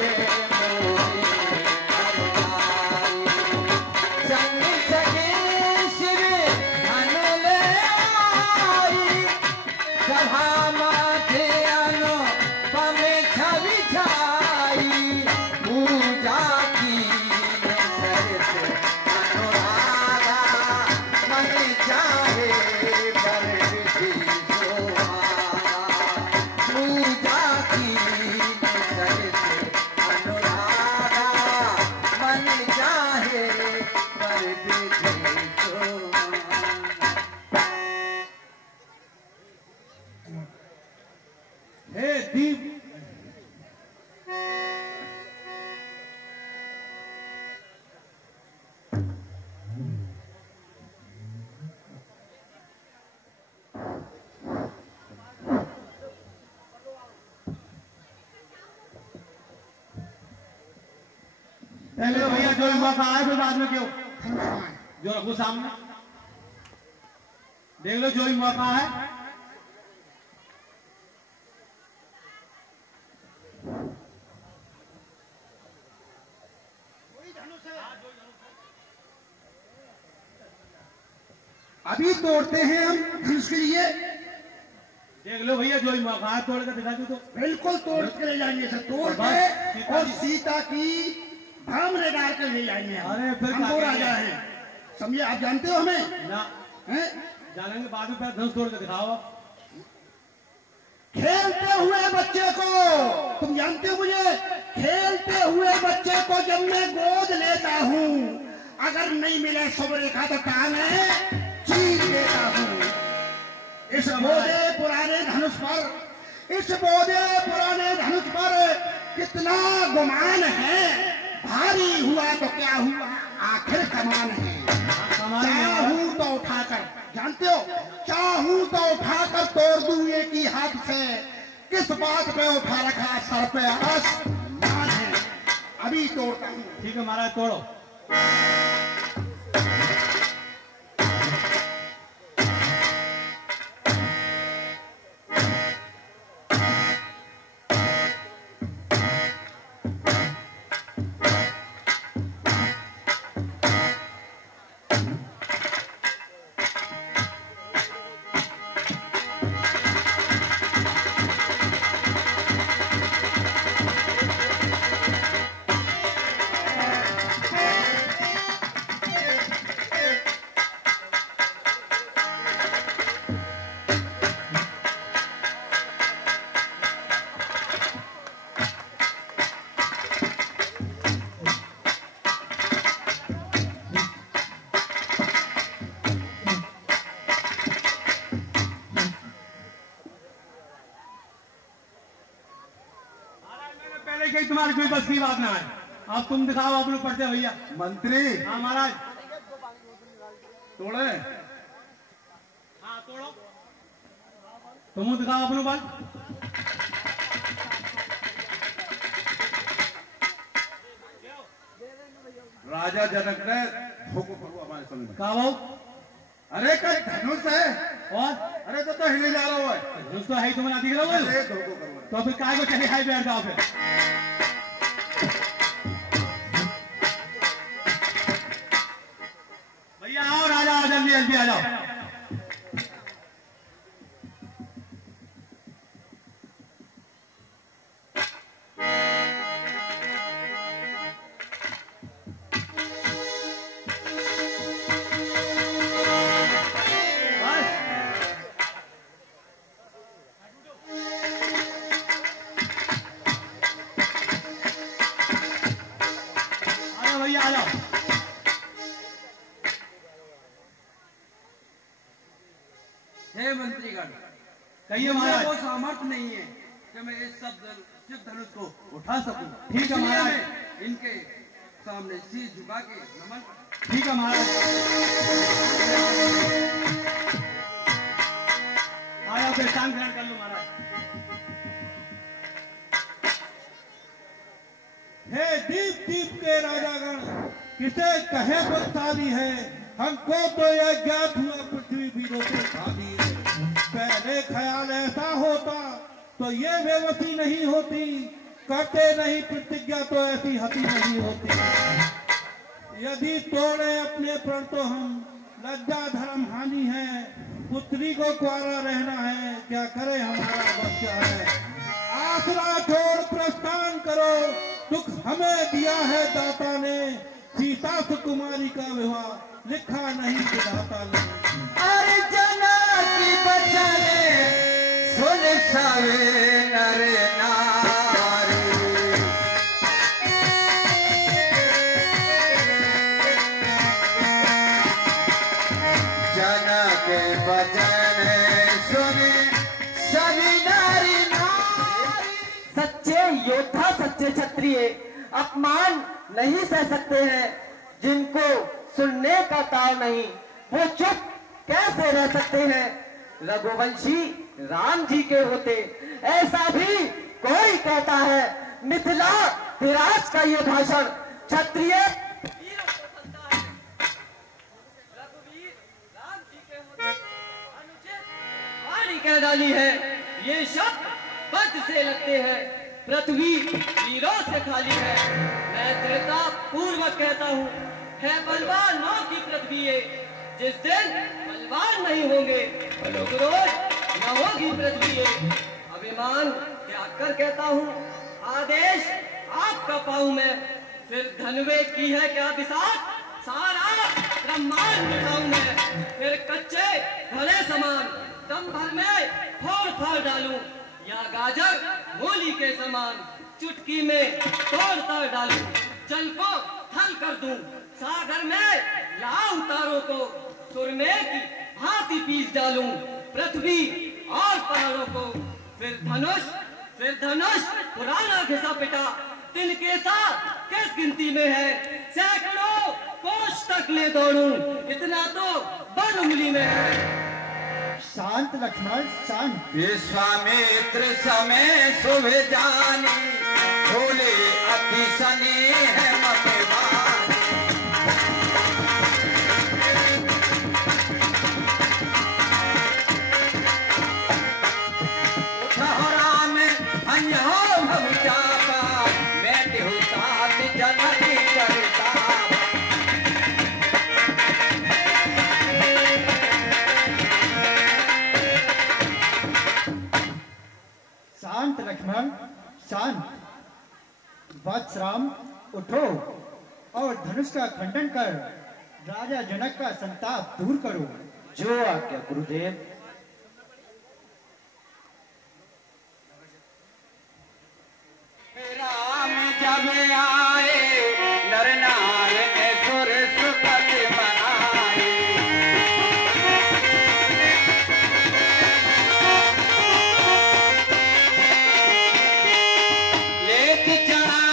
हे दीप। पहले तो भैया जो मौका आए फिर बाद में क्यों जो रखू सामने। देख लो जो ही मौका है। अभी तोड़ते हैं हम धनुष के लिए। देख लो भैया जो ही मौका है तोड़ कर दिखा दो तो। बिल्कुल तोड़ के ले जाएंगे सर। तोड़ के और सीता की भाम में डाल कर ले जाएंगे। अरे फिर हम तो राजा हैं, समझे? आप जानते हो हमें ना? हैं? जानेंगे बाद में। पहले धनुष तोड़ के दिखाओ। खेलते हुए बच्चे को, तुम जानते हो मुझे, खेलते हुए बच्चे को जब मैं गोद लेता हूँ, अगर नहीं मिले शुभ रेखा तो टांगे चीर देता हूँ। इस बोधे पुराने धनुष पर, इस बोधे पुराने धनुष पर कितना गुमान है। भारी हुआ तो क्या हुआ, आखिर कमान है। चाहूं तो उठाकर, जानते हो, चाहूं तो उठाकर तोड़ दूं एक ही हाथ से। किस बात पे उठा रखा सर पे आसमान है। अभी तोड़ता हूं। ठीक है महाराज तोड़ो। तुम्हारी कोई बस की बात ना है। अब तुम दिखाओ अपने पर्चे भैया। मंत्री। हाँ महाराज। तोड़े। हाँ तोड़ो। तुम दिखाओ अपने बल। राजा जनक ने हुक्म करो हमारे सामने। कहा भाऊ? अरे कल धनुष है। और अरे तो हिले जा रहा है। धनुष तो है ही, तुम्हें ना दिख रहा है। तो फिर काय को चले हाई बैठ जाओ फिर। भैया आओ, राजा आओ, जल्दी जल्दी आ जाओ। हे मंत्रीगण, कहिए महाराज। वो सामर्थ्य नहीं है कि मैं इस सब शिव धनुष को उठा सकूं। ठीक है महाराज। इनके सामने शीश झुका के नमन। ठीक है महाराज। आया फिर शांत ग्रहण कर लो महाराज। हे दीप दीप के राजागण, किसे कहे बलशाली है, हमको तो यह ज्ञात हुआ पृथ्वी वीरों से खाली है। पहले ख्याल ऐसा होता तो ये बेबसी नहीं होती, करते नहीं प्रतिज्ञा तो ऐसी हती नहीं होती। यदि तोड़े अपने प्रण तो हम लज्जा धर्म हानि है, पुत्री को कुआरा रहना है, क्या करे हमारा बस क्या है। आसरा छोड़ प्रस्थान करो, दुख हमें दिया है दाता ने, सीता सुकुमारी का विवाह लिखा नहीं विधाता ने। अरे जना की बचने सुन सवे नर नारी, जना के बचने सुने सभी नारी नारी। सच्चे योद्धा, सच्चे क्षत्रिय अपमान नहीं सह सकते हैं। जिनको सुनने का ताव नहीं, वो चुप कैसे रह सकते हैं। रघुवंशी राम जी के होते ऐसा भी कोई कहता है। मिथिला विराज का ये भाषण क्षत्रिय रघुवीर राम जी के होते अनुचित वाणी कह डाली है। ये शब्द वज्र से लगते हैं, पृथ्वी वीरों से खाली है। मैं त्रेता पूर्वक कहता हूँ, है बलवानों की पृथ्वी है। जिस दिन बलवान नहीं होंगे उस रोज न होगी पृथ्वी है। अभिमान त्याग कर कहता हूँ, आदेश आपका पाऊं मैं। फिर धनवे की है क्या बिसात, सारा ब्रह्मांड मिटाऊं मैं। फिर कच्चे घड़े समान दम भर में फोड़ फाड़ डालूं, या गाजर मूली के समान चुटकी में तोड़ ताड़ डालूं। जल को थल कर दूं, सागर में लाऊं तारों को, सुरमे की भांति पीस डालूं पृथ्वी और पहाड़ों को। फिर धनुष पुराना घिसा पिटा, तिनके साथ किस गिनती में है। सैकड़ों कोस तक ले दौड़ूं, इतना तो बड़ उंगली में है। शांत लक्ष्मण शांत। विश्वामित्र समय शुभ जानी, भोले अति स्नेह मत शांत लक्ष्मण शांत। वत्सराम उठो और धनुष का खंडन कर राजा जनक का संताप दूर करो। जो आज्ञा गुरुदेव। राम जब आए नर नार ने सुर सुखद मनाए, लेक चढ़ा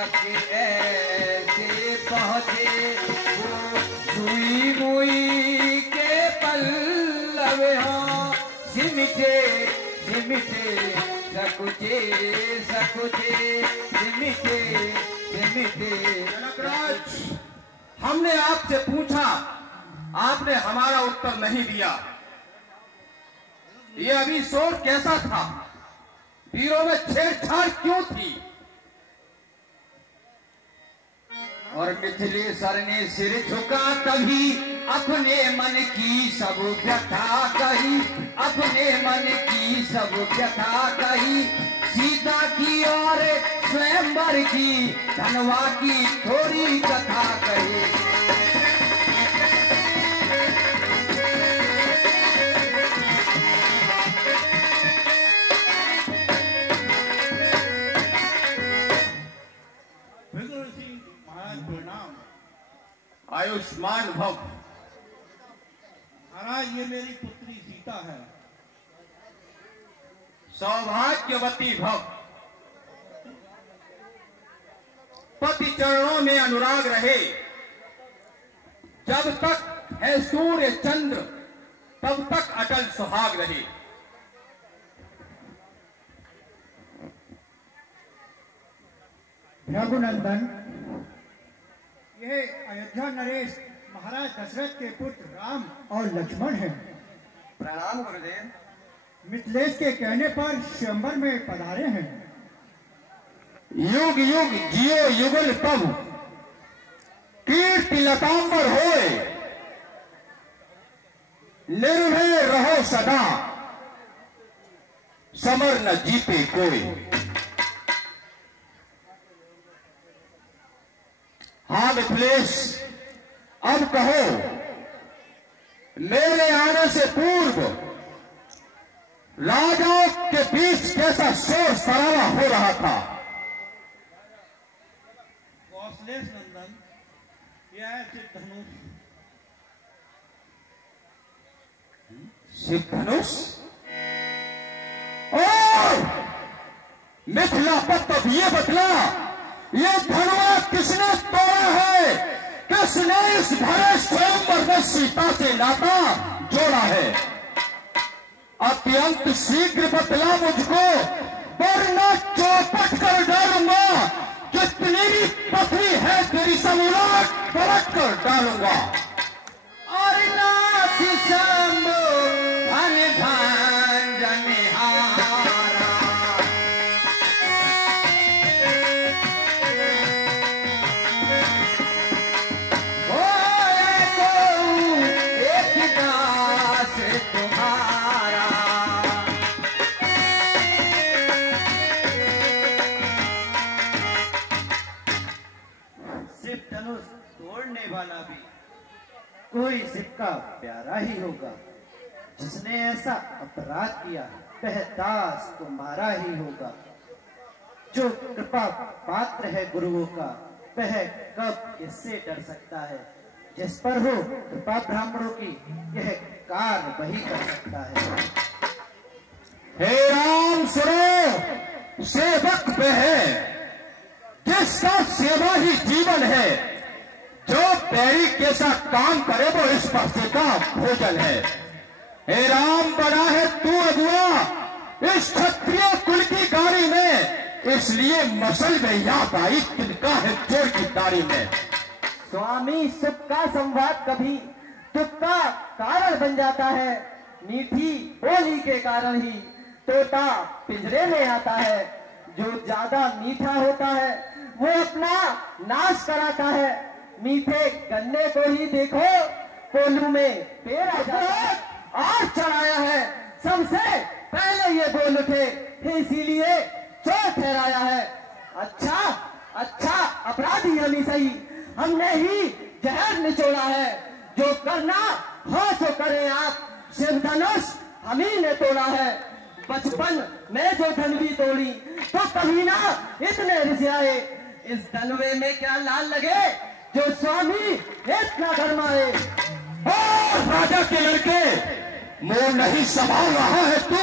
तक ऐसे पहुँचे वो सुई मुई के पल्लव हो सिमटे सिमटे सकुचे सकुचे सिमटे सिमटे। जनकराज, हमने आपसे पूछा, आपने हमारा उत्तर नहीं दिया। ये अभी शोर कैसा था? वीरों में छेड़छाड़ क्यों थी? और मिथिलेश्वर ने सिर झुका तभी अपने मन की सब व्यथा कही, अपने मन की सब व्यथा कही। सीता की और स्वयंवर की धनवा की थोड़ी कथा कही। आयुष्मान भव। महाराज, ये मेरी पुत्री सीता है। सौभाग्यवती भव। पति चरणों में अनुराग रहे। जब तक है सूर्य चंद्र तब तक अटल सुहाग रहे। रघुनंदन, यह अयोध्या नरेश महाराज दशरथ के पुत्र राम और लक्ष्मण हैं। प्रणाम गुरुदेव। मिथिलेश के कहने पर स्वयंवर में पधारे हैं। युग युग जियो युगल तब कीर्ति लतांबर होए, निर्भय रहो सदा समर न जीते कोई। हाँ मिथिलेश, अब कहो, मेरे आने से पूर्व राजाओं के बीच कैसा शोर शराबा हो रहा था? कौशलेश नंदन, यह है सिद्धधनुष। सिद्धधनुष? और मिथिला पर तब ये बतला, ये धनुआ किसने तोड़ा है? किसने इस भरे स्वयंवर में सीता से नाता जोड़ा है? अत्यंत शीघ्र बतला मुझको, वरना चौपट कर डालूंगा। जितनी भी पथरी है तेरी सब उलट पलट कर डालूंगा। और नाथ शंभो धन भांजनहारा, होए को एक दास तुम्हारा। शिव धनुष तोड़ने वाला भी कोई शिव का प्यारा ही होगा। जिसने ऐसा अपराध किया वह दास तुम्हारा ही होगा। जो कृपा पात्र है गुरुओं का वह कब इससे डर सकता है? जिस पर हो कृपा ब्राह्मणों की यह कार्य वही कर सकता है। हे राम सुनो, सेवक वह है जिसका सेवा ही जीवन है। जो पैरी के साथ काम करे वो इस पक्षे का भोजन है। हे राम, बना है तू अगुआ इस क्षत्रिय कुल की गाड़ी में, इसलिए मसल में याद आई तिनका है चोर की दाढ़ी में। स्वामी, सुख का संवाद कभी दुख का कारण बन जाता है। मीठी बोली के कारण ही तोता पिंजरे में आता है। जो ज्यादा मीठा होता है वो अपना नाश कराता है। मीठे गन्ने को ही देखो, कोल्हू में पेड़ आ जाता है। और चढ़ाया है सबसे पहले ये बोल उठे, इसीलिए चोर ठहराया है। अच्छा अच्छा, अपराधी हम ही सही, हमने ही जहर निचोड़ा है। जो करना हो सो करें आप, शिव धनुष हम ही ने तोड़ा है। बचपन में जो धनवी तोड़ी तो कभी ना इतने रिझाए। इस धनवे में क्या लाल लगे जो स्वामी इतना गरमाए। और राजा के लड़के, मुंह नहीं संभाल रहा है तू।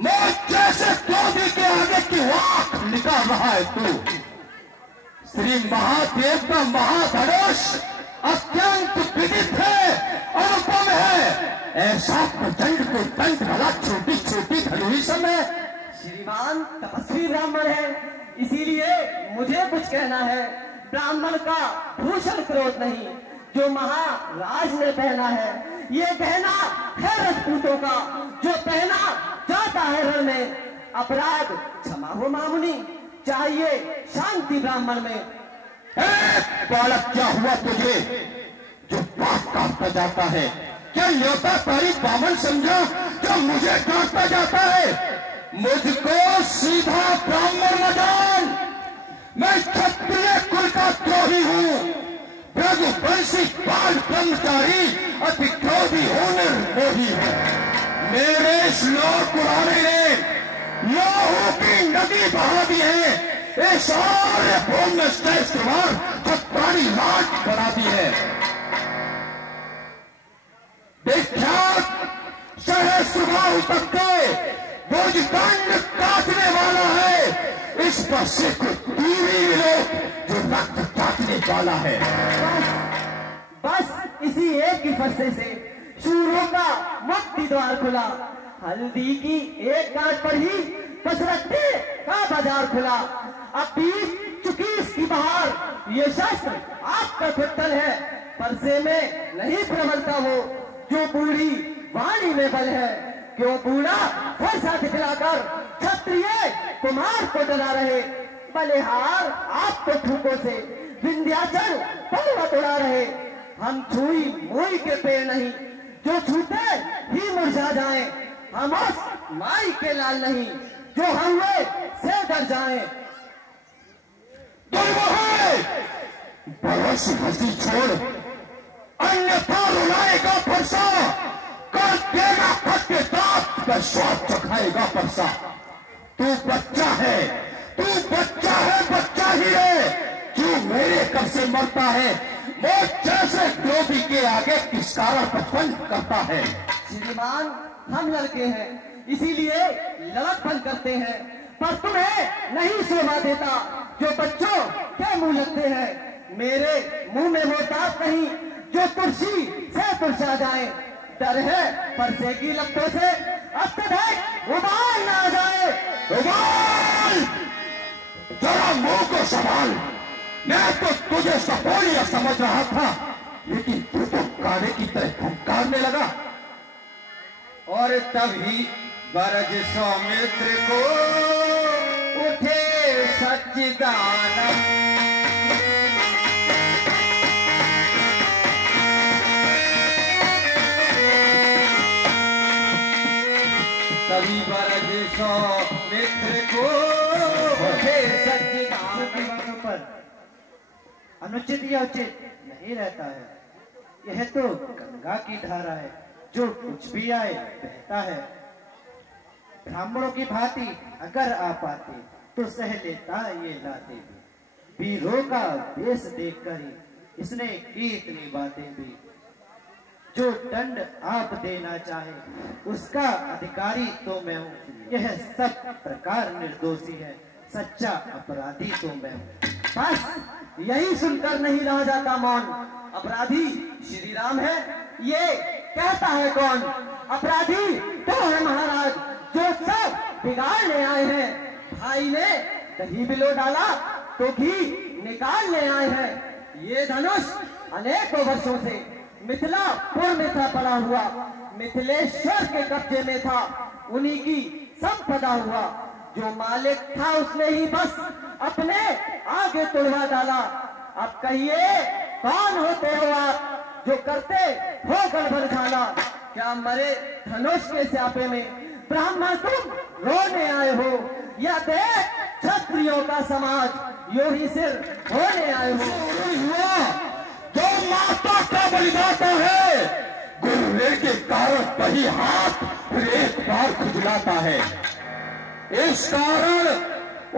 मुंह जैसे क्रोधी के आगे की वाक निकाल रहा है तू। श्री महादेव का महाधनुष अत्यंत विदित है, अनुपम है। ऐसा प्रचंड को दंड भला छोटी छोटी धनुष में। श्रीमान तपस्वी ब्राह्मण है, इसीलिए मुझे कुछ कहना है। ब्राह्मण का भूषण क्रोध नहीं, जो महाराज ने पहना है ये गहना है राजपूतों का, जो पहना जाता है रण में। अपराध क्षमा हो मामुनि, चाहिए शांति ब्राह्मण में। बालक क्या हुआ तुझे जो बात काटता जाता है? क्या न्योता तारी बामन समझा जो मुझे काटता जाता है? मुझको सीधा ब्राह्मण न जान, मैं क्षत्रिय कुल का द्रोही हूँ, ब्रजवंशी बाल ब्रह्मचारी, अति क्रोधी हूँ, निर्मोही हूँ। मेरे श्लोक पुराने ने लोहू की नदी बहा दी है, ये सारे भूमि में श्रेष्ठ छत्राणी लाट बना दी है। विख्यात शहर सुगाव तक के भुजदंड काटने वाला है, इस पर से कुछ दूरी मिलो जो रक्त काटने वाला है। बस इसी एक ही फरसे से शूरों का मुक्ति द्वार खुला। हल्दी की एक गांठ पर ही पसरत्ते का बाजार खुला। अब बीत चुकी इसकी बहार, ये शस्त्र आपका फुट्टल है, परसे में नहीं प्रबलता वो जो बूढ़ी वाणी में बल है। क्यों बूढ़ा फरसा दिखलाकर क्षत्रिय कुमार को डरा रहे, बलिहार आप तो ठूकों से विंध्याचल पर्वत उड़ा रहे। हम छुई मुई के पेड़ नहीं, जो छूते ही मुरझा जाएं। हम उस माई के लाल नहीं, जो हुए से डर जाएं। बरस हंसी छोड़, अन्यथा रुलाएगा फरसा, कर देगा फटके दांत का स्वाद चखाएगा फरसा। तू बच्चा है, तू बच्चा है, बच्चा ही है, क्यों मेरे कब से मरता है? मौत जैसे क्रोधी के आगे किस कारण बचपन करता है? श्रीमान हम लड़के हैं, इसीलिए लड़कपन करते हैं, पर तुम्हें नहीं शोभा देता जो बच्चों के मुंह लगते हैं। मेरे मुंह में वो दांत नहीं जो तुलसी से तुलसा जाए। डर है परसे की लपटों से अत्यधिक उबाल ना आ जाए। उबाल! जरा मुंह को संभाल, मैं तो तुझे सपोलिया समझ रहा था, लेकिन तू तो काले की तरह फुंकारने लगा। और तभी बरज सौमित्र को उठे सच्चिदानंद, तभी बरज सौमित्र को उठे सच्चिदानंद। पर अनुचित या उचित नहीं रहता है, यह तो गंगा की धारा है, जो कुछ भी आए बहता है। ब्राह्मणों की भांति अगर आ पाते तो सह लेता ये लाते भी। वीरों का वेश देखकर ही इसने की इतनी बातें भी। जो दंड आप देना चाहे उसका अधिकारी तो मैं हूँ, यह सब प्रकार निर्दोषी है, सच्चा अपराधी तो मैं हूँ। बस यही सुनकर नहीं रह जाता मौन। अपराधी श्री राम है, ये कहता है कौन? अपराधी तो है महाराज, जो सब बिगाड़ने आए हैं। भाई ने दही बिलो डाला तो घी निकालने आए हैं। ये धनुष अनेकों वर्षों से मिथिलापुर में था पड़ा हुआ, मिथिलेश्वर के कब्जे में था, उन्हीं की संपदा हुआ। जो मालिक था उसने ही बस अपने आगे तुड़वा डाला। अब कहिए कौन होते हो आप, जो करते हो गड़बड़ झाला? क्या मरे धनुष के स्यापे में ब्राह्मण तुम रोने आए हो, या देख क्षत्रियों का समाज यो ही सिर होने आए हो? जो माता का बलिदाता है, गुर्रे के कारण कहीं हाथ फिर एक बार खुजलाता है। इस कारण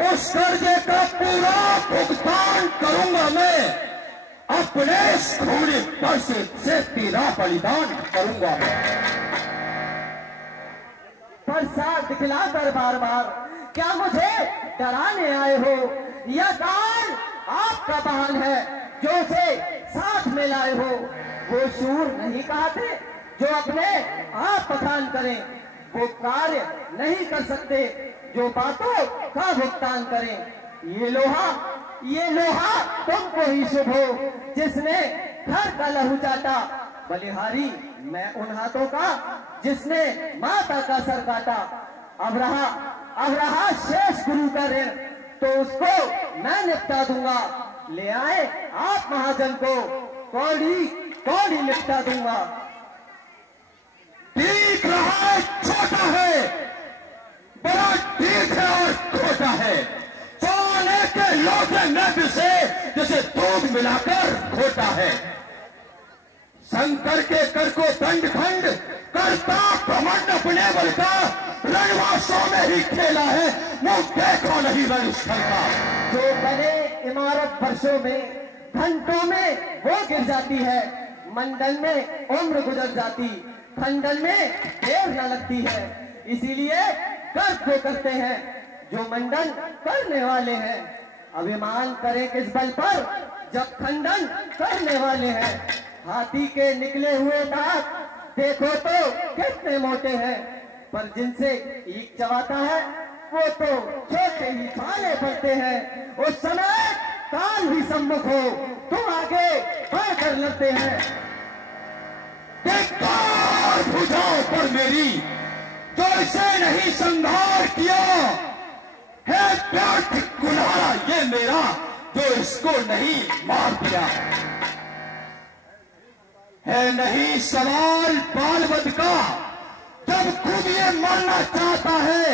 उस कर्जे का पूरा भुगतान करूंगा मैं, अपने इस खूनी पर्स से तेरा बलिदान करूंगा मैं। प्रसाद दिखलाकर बार बार क्या मुझे डराने आए हो, या दान आपका बहन है जो उसे साथ में लाए हो। वो शूर नहीं कहते जो अपने आप पठान करें, वो कार्य नहीं कर सकते जो बातों का भुगतान करें। ये लोहा तुमको ही शुभ हो जिसने घर का लहू चाटा। बलिहारी मैं उन हाथों का जिसने माता का सर काटा। अब रहा शेष गुरु का ऋण तो उसको मैं निपटा दूंगा। ले आए आप महाजन को कौड़ी निपटा दूंगा। ठीक रहा है, छोटा है, बड़ा ठीक है और खोटा है। सोने के लोटे में से जैसे दूध मिलाकर खोटा है। शंकर के कर को दंड खंड करता घमंड अपने बल का। रणवासों में ही खेला है, मुंह देखो नहीं रणस्थल का। जो बने इमारत वर्षों में घंटों में वो गिर जाती है। मंडल में उम्र गुजर जाती, खंडन में देर न लगती है। इसीलिए कर्ज जो करते हैं जो मंडन करने वाले हैं। अभिमान करें किस बल पर जब खंडन करने वाले हैं। हाथी के निकले हुए दांत देखो तो कितने मोटे हैं, पर जिनसे ईख चबाता है वो तो छोटे ही पाले पड़ते हैं। उस समय काल भी सम्मुख हो तो आगे बढ़कर लड़ते हैं। भुजाओं पर मेरी जो इसे नहीं संहार किया है, व्यर्थ गुनाह ये मेरा जो इसको नहीं मार दिया है। नहीं सवाल बालवद का जब खुद ये मरना चाहता है।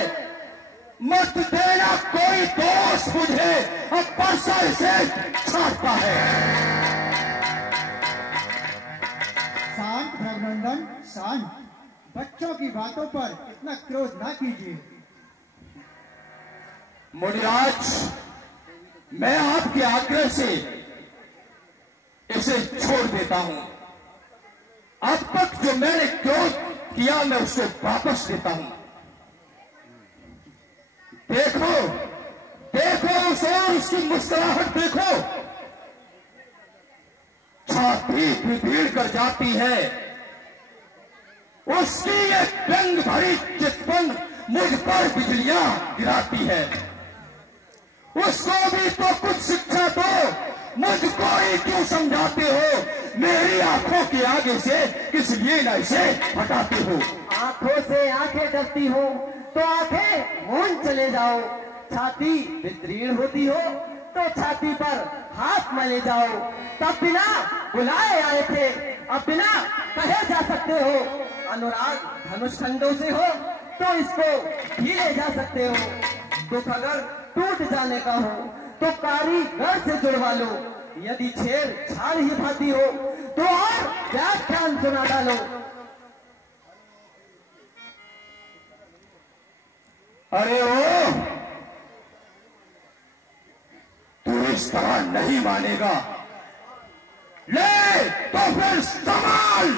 मत देना कोई दोष मुझे, अब परसा इसे छाटता है। शांत रघुनंदन शांत, बच्चों की बातों पर इतना क्रोध ना कीजिए। मुनिराज, मैं आपके आग्रह से इसे छोड़ देता हूं। अब तक जो मैंने क्रोध किया मैं उसको वापस देता हूं। देखो उसे और उसकी मुस्कुराहट देखो। छाती भीड़ कर जाती है। उसकी ये व्यंग भरी चितपन मुझ पर बिजलियां गिराती है। उसको भी तो कुछ शिक्षा दो, मुझको ही क्यों समझाते हो? मेरी आंखों के आगे से किस लिए न इसे हटाते हो? आंखों से आंखें डरती हो तो आंखें मूंद चले जाओ। छाती विदीर्ण होती हो तो छाती पर हाथ मले जाओ। तब बिना बुलाए आए थे, अब बिना कहे जा सकते हो। अनुराग धनुष खंडों से हो तो इसको ढीले जा सकते हो। दुख अगर टूट जाने का हो तो कारीगर से जुड़वा लो। यदि छेड़छाड़ ही भाती हो तो और व्याख्यान सुना डालो। अरे ओ, तू इस तरह नहीं मानेगा। ले तो फिर संभाल।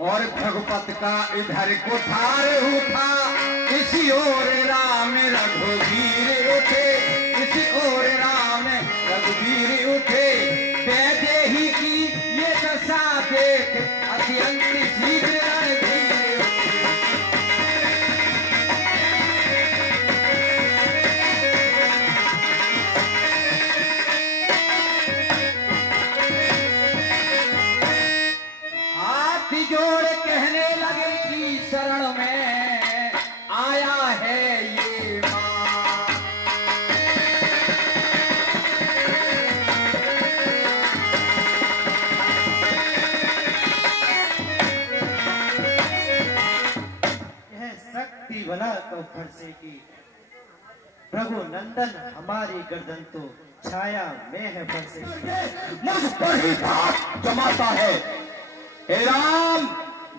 और भगवत का इधर कुठार उठा, इसी ओर राम रघुवीर उठे, इसी ओर राम रघुवीर उठे। पैदे ही की ये दशा देख अत्यंत शीघ्र रणधीर उठे। हाथ जोड़ कहने लगे कि शरण में आया है ये मां। यह शक्ति बना तो फरसे की, प्रभु नंदन हमारी गर्दन तो छाया में है फरसे की। मुझ पर ही बात जमाता है। हे राम,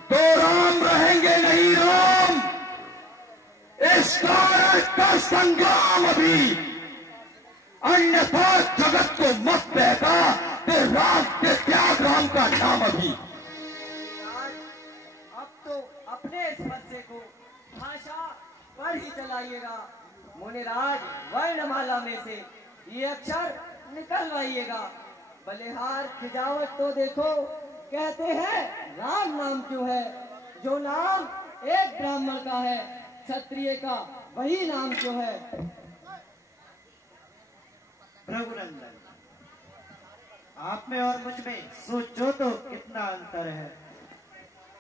दो राम रहेंगे नहीं राम। इस कारण का संग्राम अभी, अन्यथा जगत को मत बहका ते राम के त्याग राम का नाम अभी। अब तो अपने इस फरसे को भाषा पर ही चलाइएगा। मुनिराज वर्णमाला में से ये अक्षर निकलवाइएगा। बलिहार खिजावट तो देखो, कहते हैं राम नाम क्यों है, जो नाम एक ब्राह्मण का है, क्षत्रिय का वही नाम क्यों है। रघुनंदन, आप में और मुझ में सोचो तो कितना अंतर है।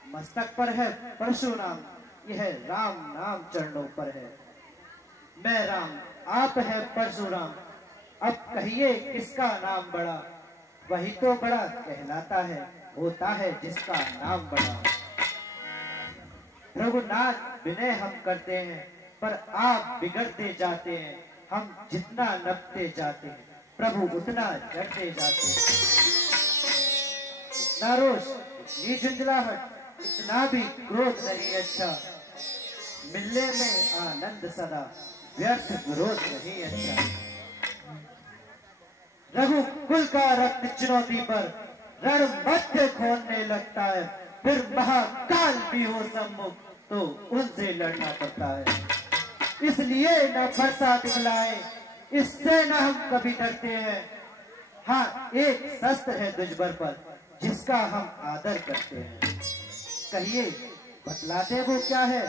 मस्तक पर है परशुराम, यह राम नाम चरणों पर है। मैं राम, आप है परशुराम, अब कहिए किसका नाम बड़ा। वही तो बड़ा कहलाता है, होता है जिसका नाम बड़ा। रघुनाथ विनय हम करते हैं, पर आप बिगड़ते जाते हैं। हम जितना नपते जाते हैं, प्रभु उतना चढ़ते जाते हैं। इतना रोष, इतनी झुंझलाहट, इतना भी क्रोध नहीं अच्छा। मिलने में आनंद सदा, व्यर्थ विरोध नहीं अच्छा। रघुकुल का रक्त चुनौती पर रण मध्य खोलने लगता है। फिर महाकाल भी हो सम्मुख तो उनसे लड़ना पड़ता है। इसलिए न फरसा दिखलाए, इससे न हम कभी डरते हैं। हाँ, एक शस्त्र है दुश्मन पर, जिसका हम आदर करते हैं। कहिए बतलाते वो क्या है,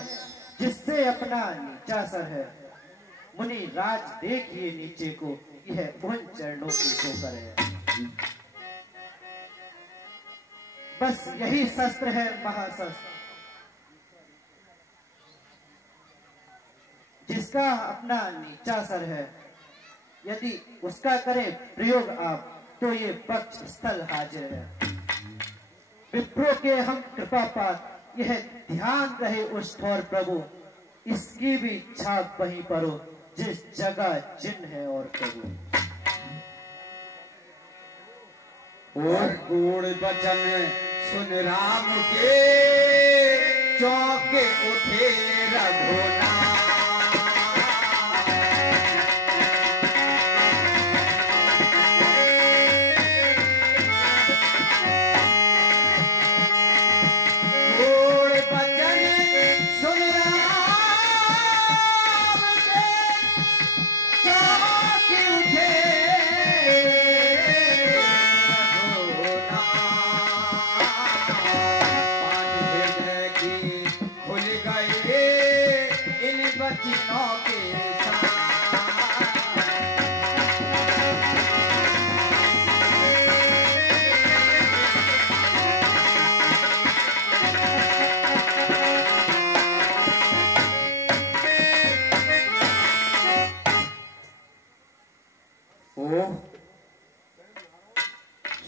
जिससे अपना नीचा सर है। मुनि राज देखिए नीचे को, यह उन चरणों की ठोकर है। बस यही शस्त्र है महाशस्त्र, जिसका अपना नीचा सर है। यदि उसका करें प्रयोग आप, तो ये पक्ष स्थल हाजिर है। विप्रो के हम कृपा पात, यह ध्यान रहे उस ठोर प्रभु। इसकी भी छाप वहीं पर हो, जिस जगह चिन्ह है और प्रभु। और गूढ़ बचन सुन राम के, चौके उठे रघुनाथ।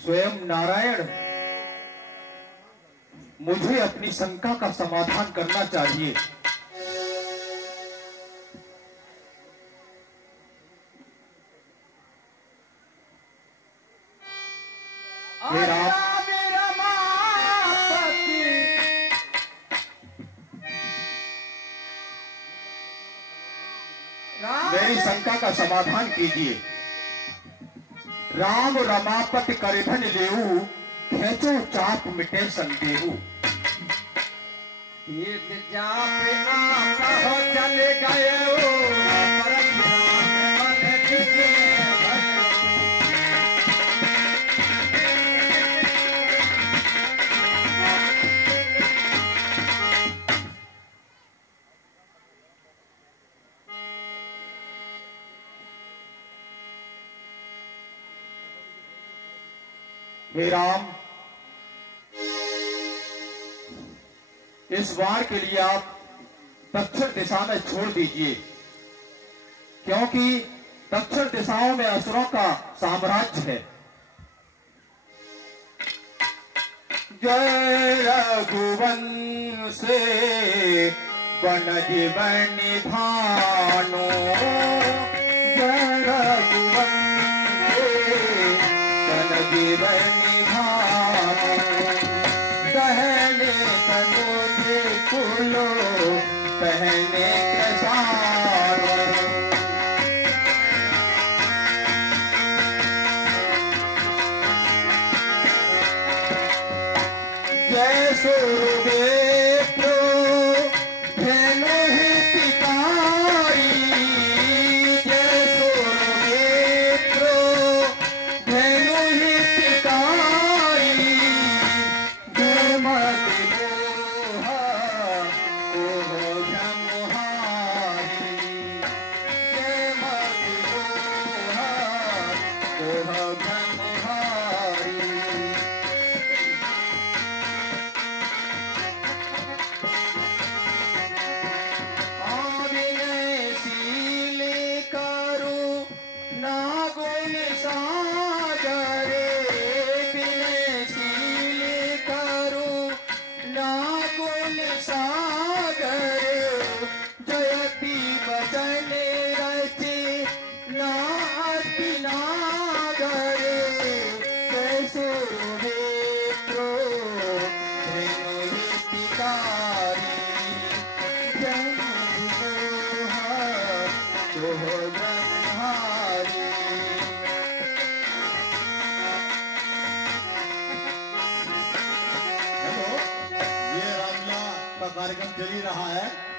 स्वयं नारायण मुझे अपनी शंका का समाधान करना चाहिए। मेरी शंका का समाधान कीजिए। राम रमापति करिधन लेऊ, खेचो चाप मिटे संदेहू। तीर्थ जाप आप हो चले गए हो, परशुराम मन किसने भयो। हे राम, इस बार के लिए आप दक्षिण दिशा में छोड़ दीजिए, क्योंकि दक्षिण दिशाओं में असुरों का साम्राज्य है। जय रघुवंश बनज बनिधानो, जय रघुवंश बनज बनिधानो। कहने तनोजे फूलो पहने कृषारो। जय सुरवेत्रो धेनु हितकारी, जय सुरवेत्रो गुण सागर विनयशील करूं ना गुण सागर जयति वचन रचे ना अति नागर कैसो वेत्रो कारी ब्रह्महारी। हेलो, ये रामलीला का कार्यक्रम चल ही रहा है।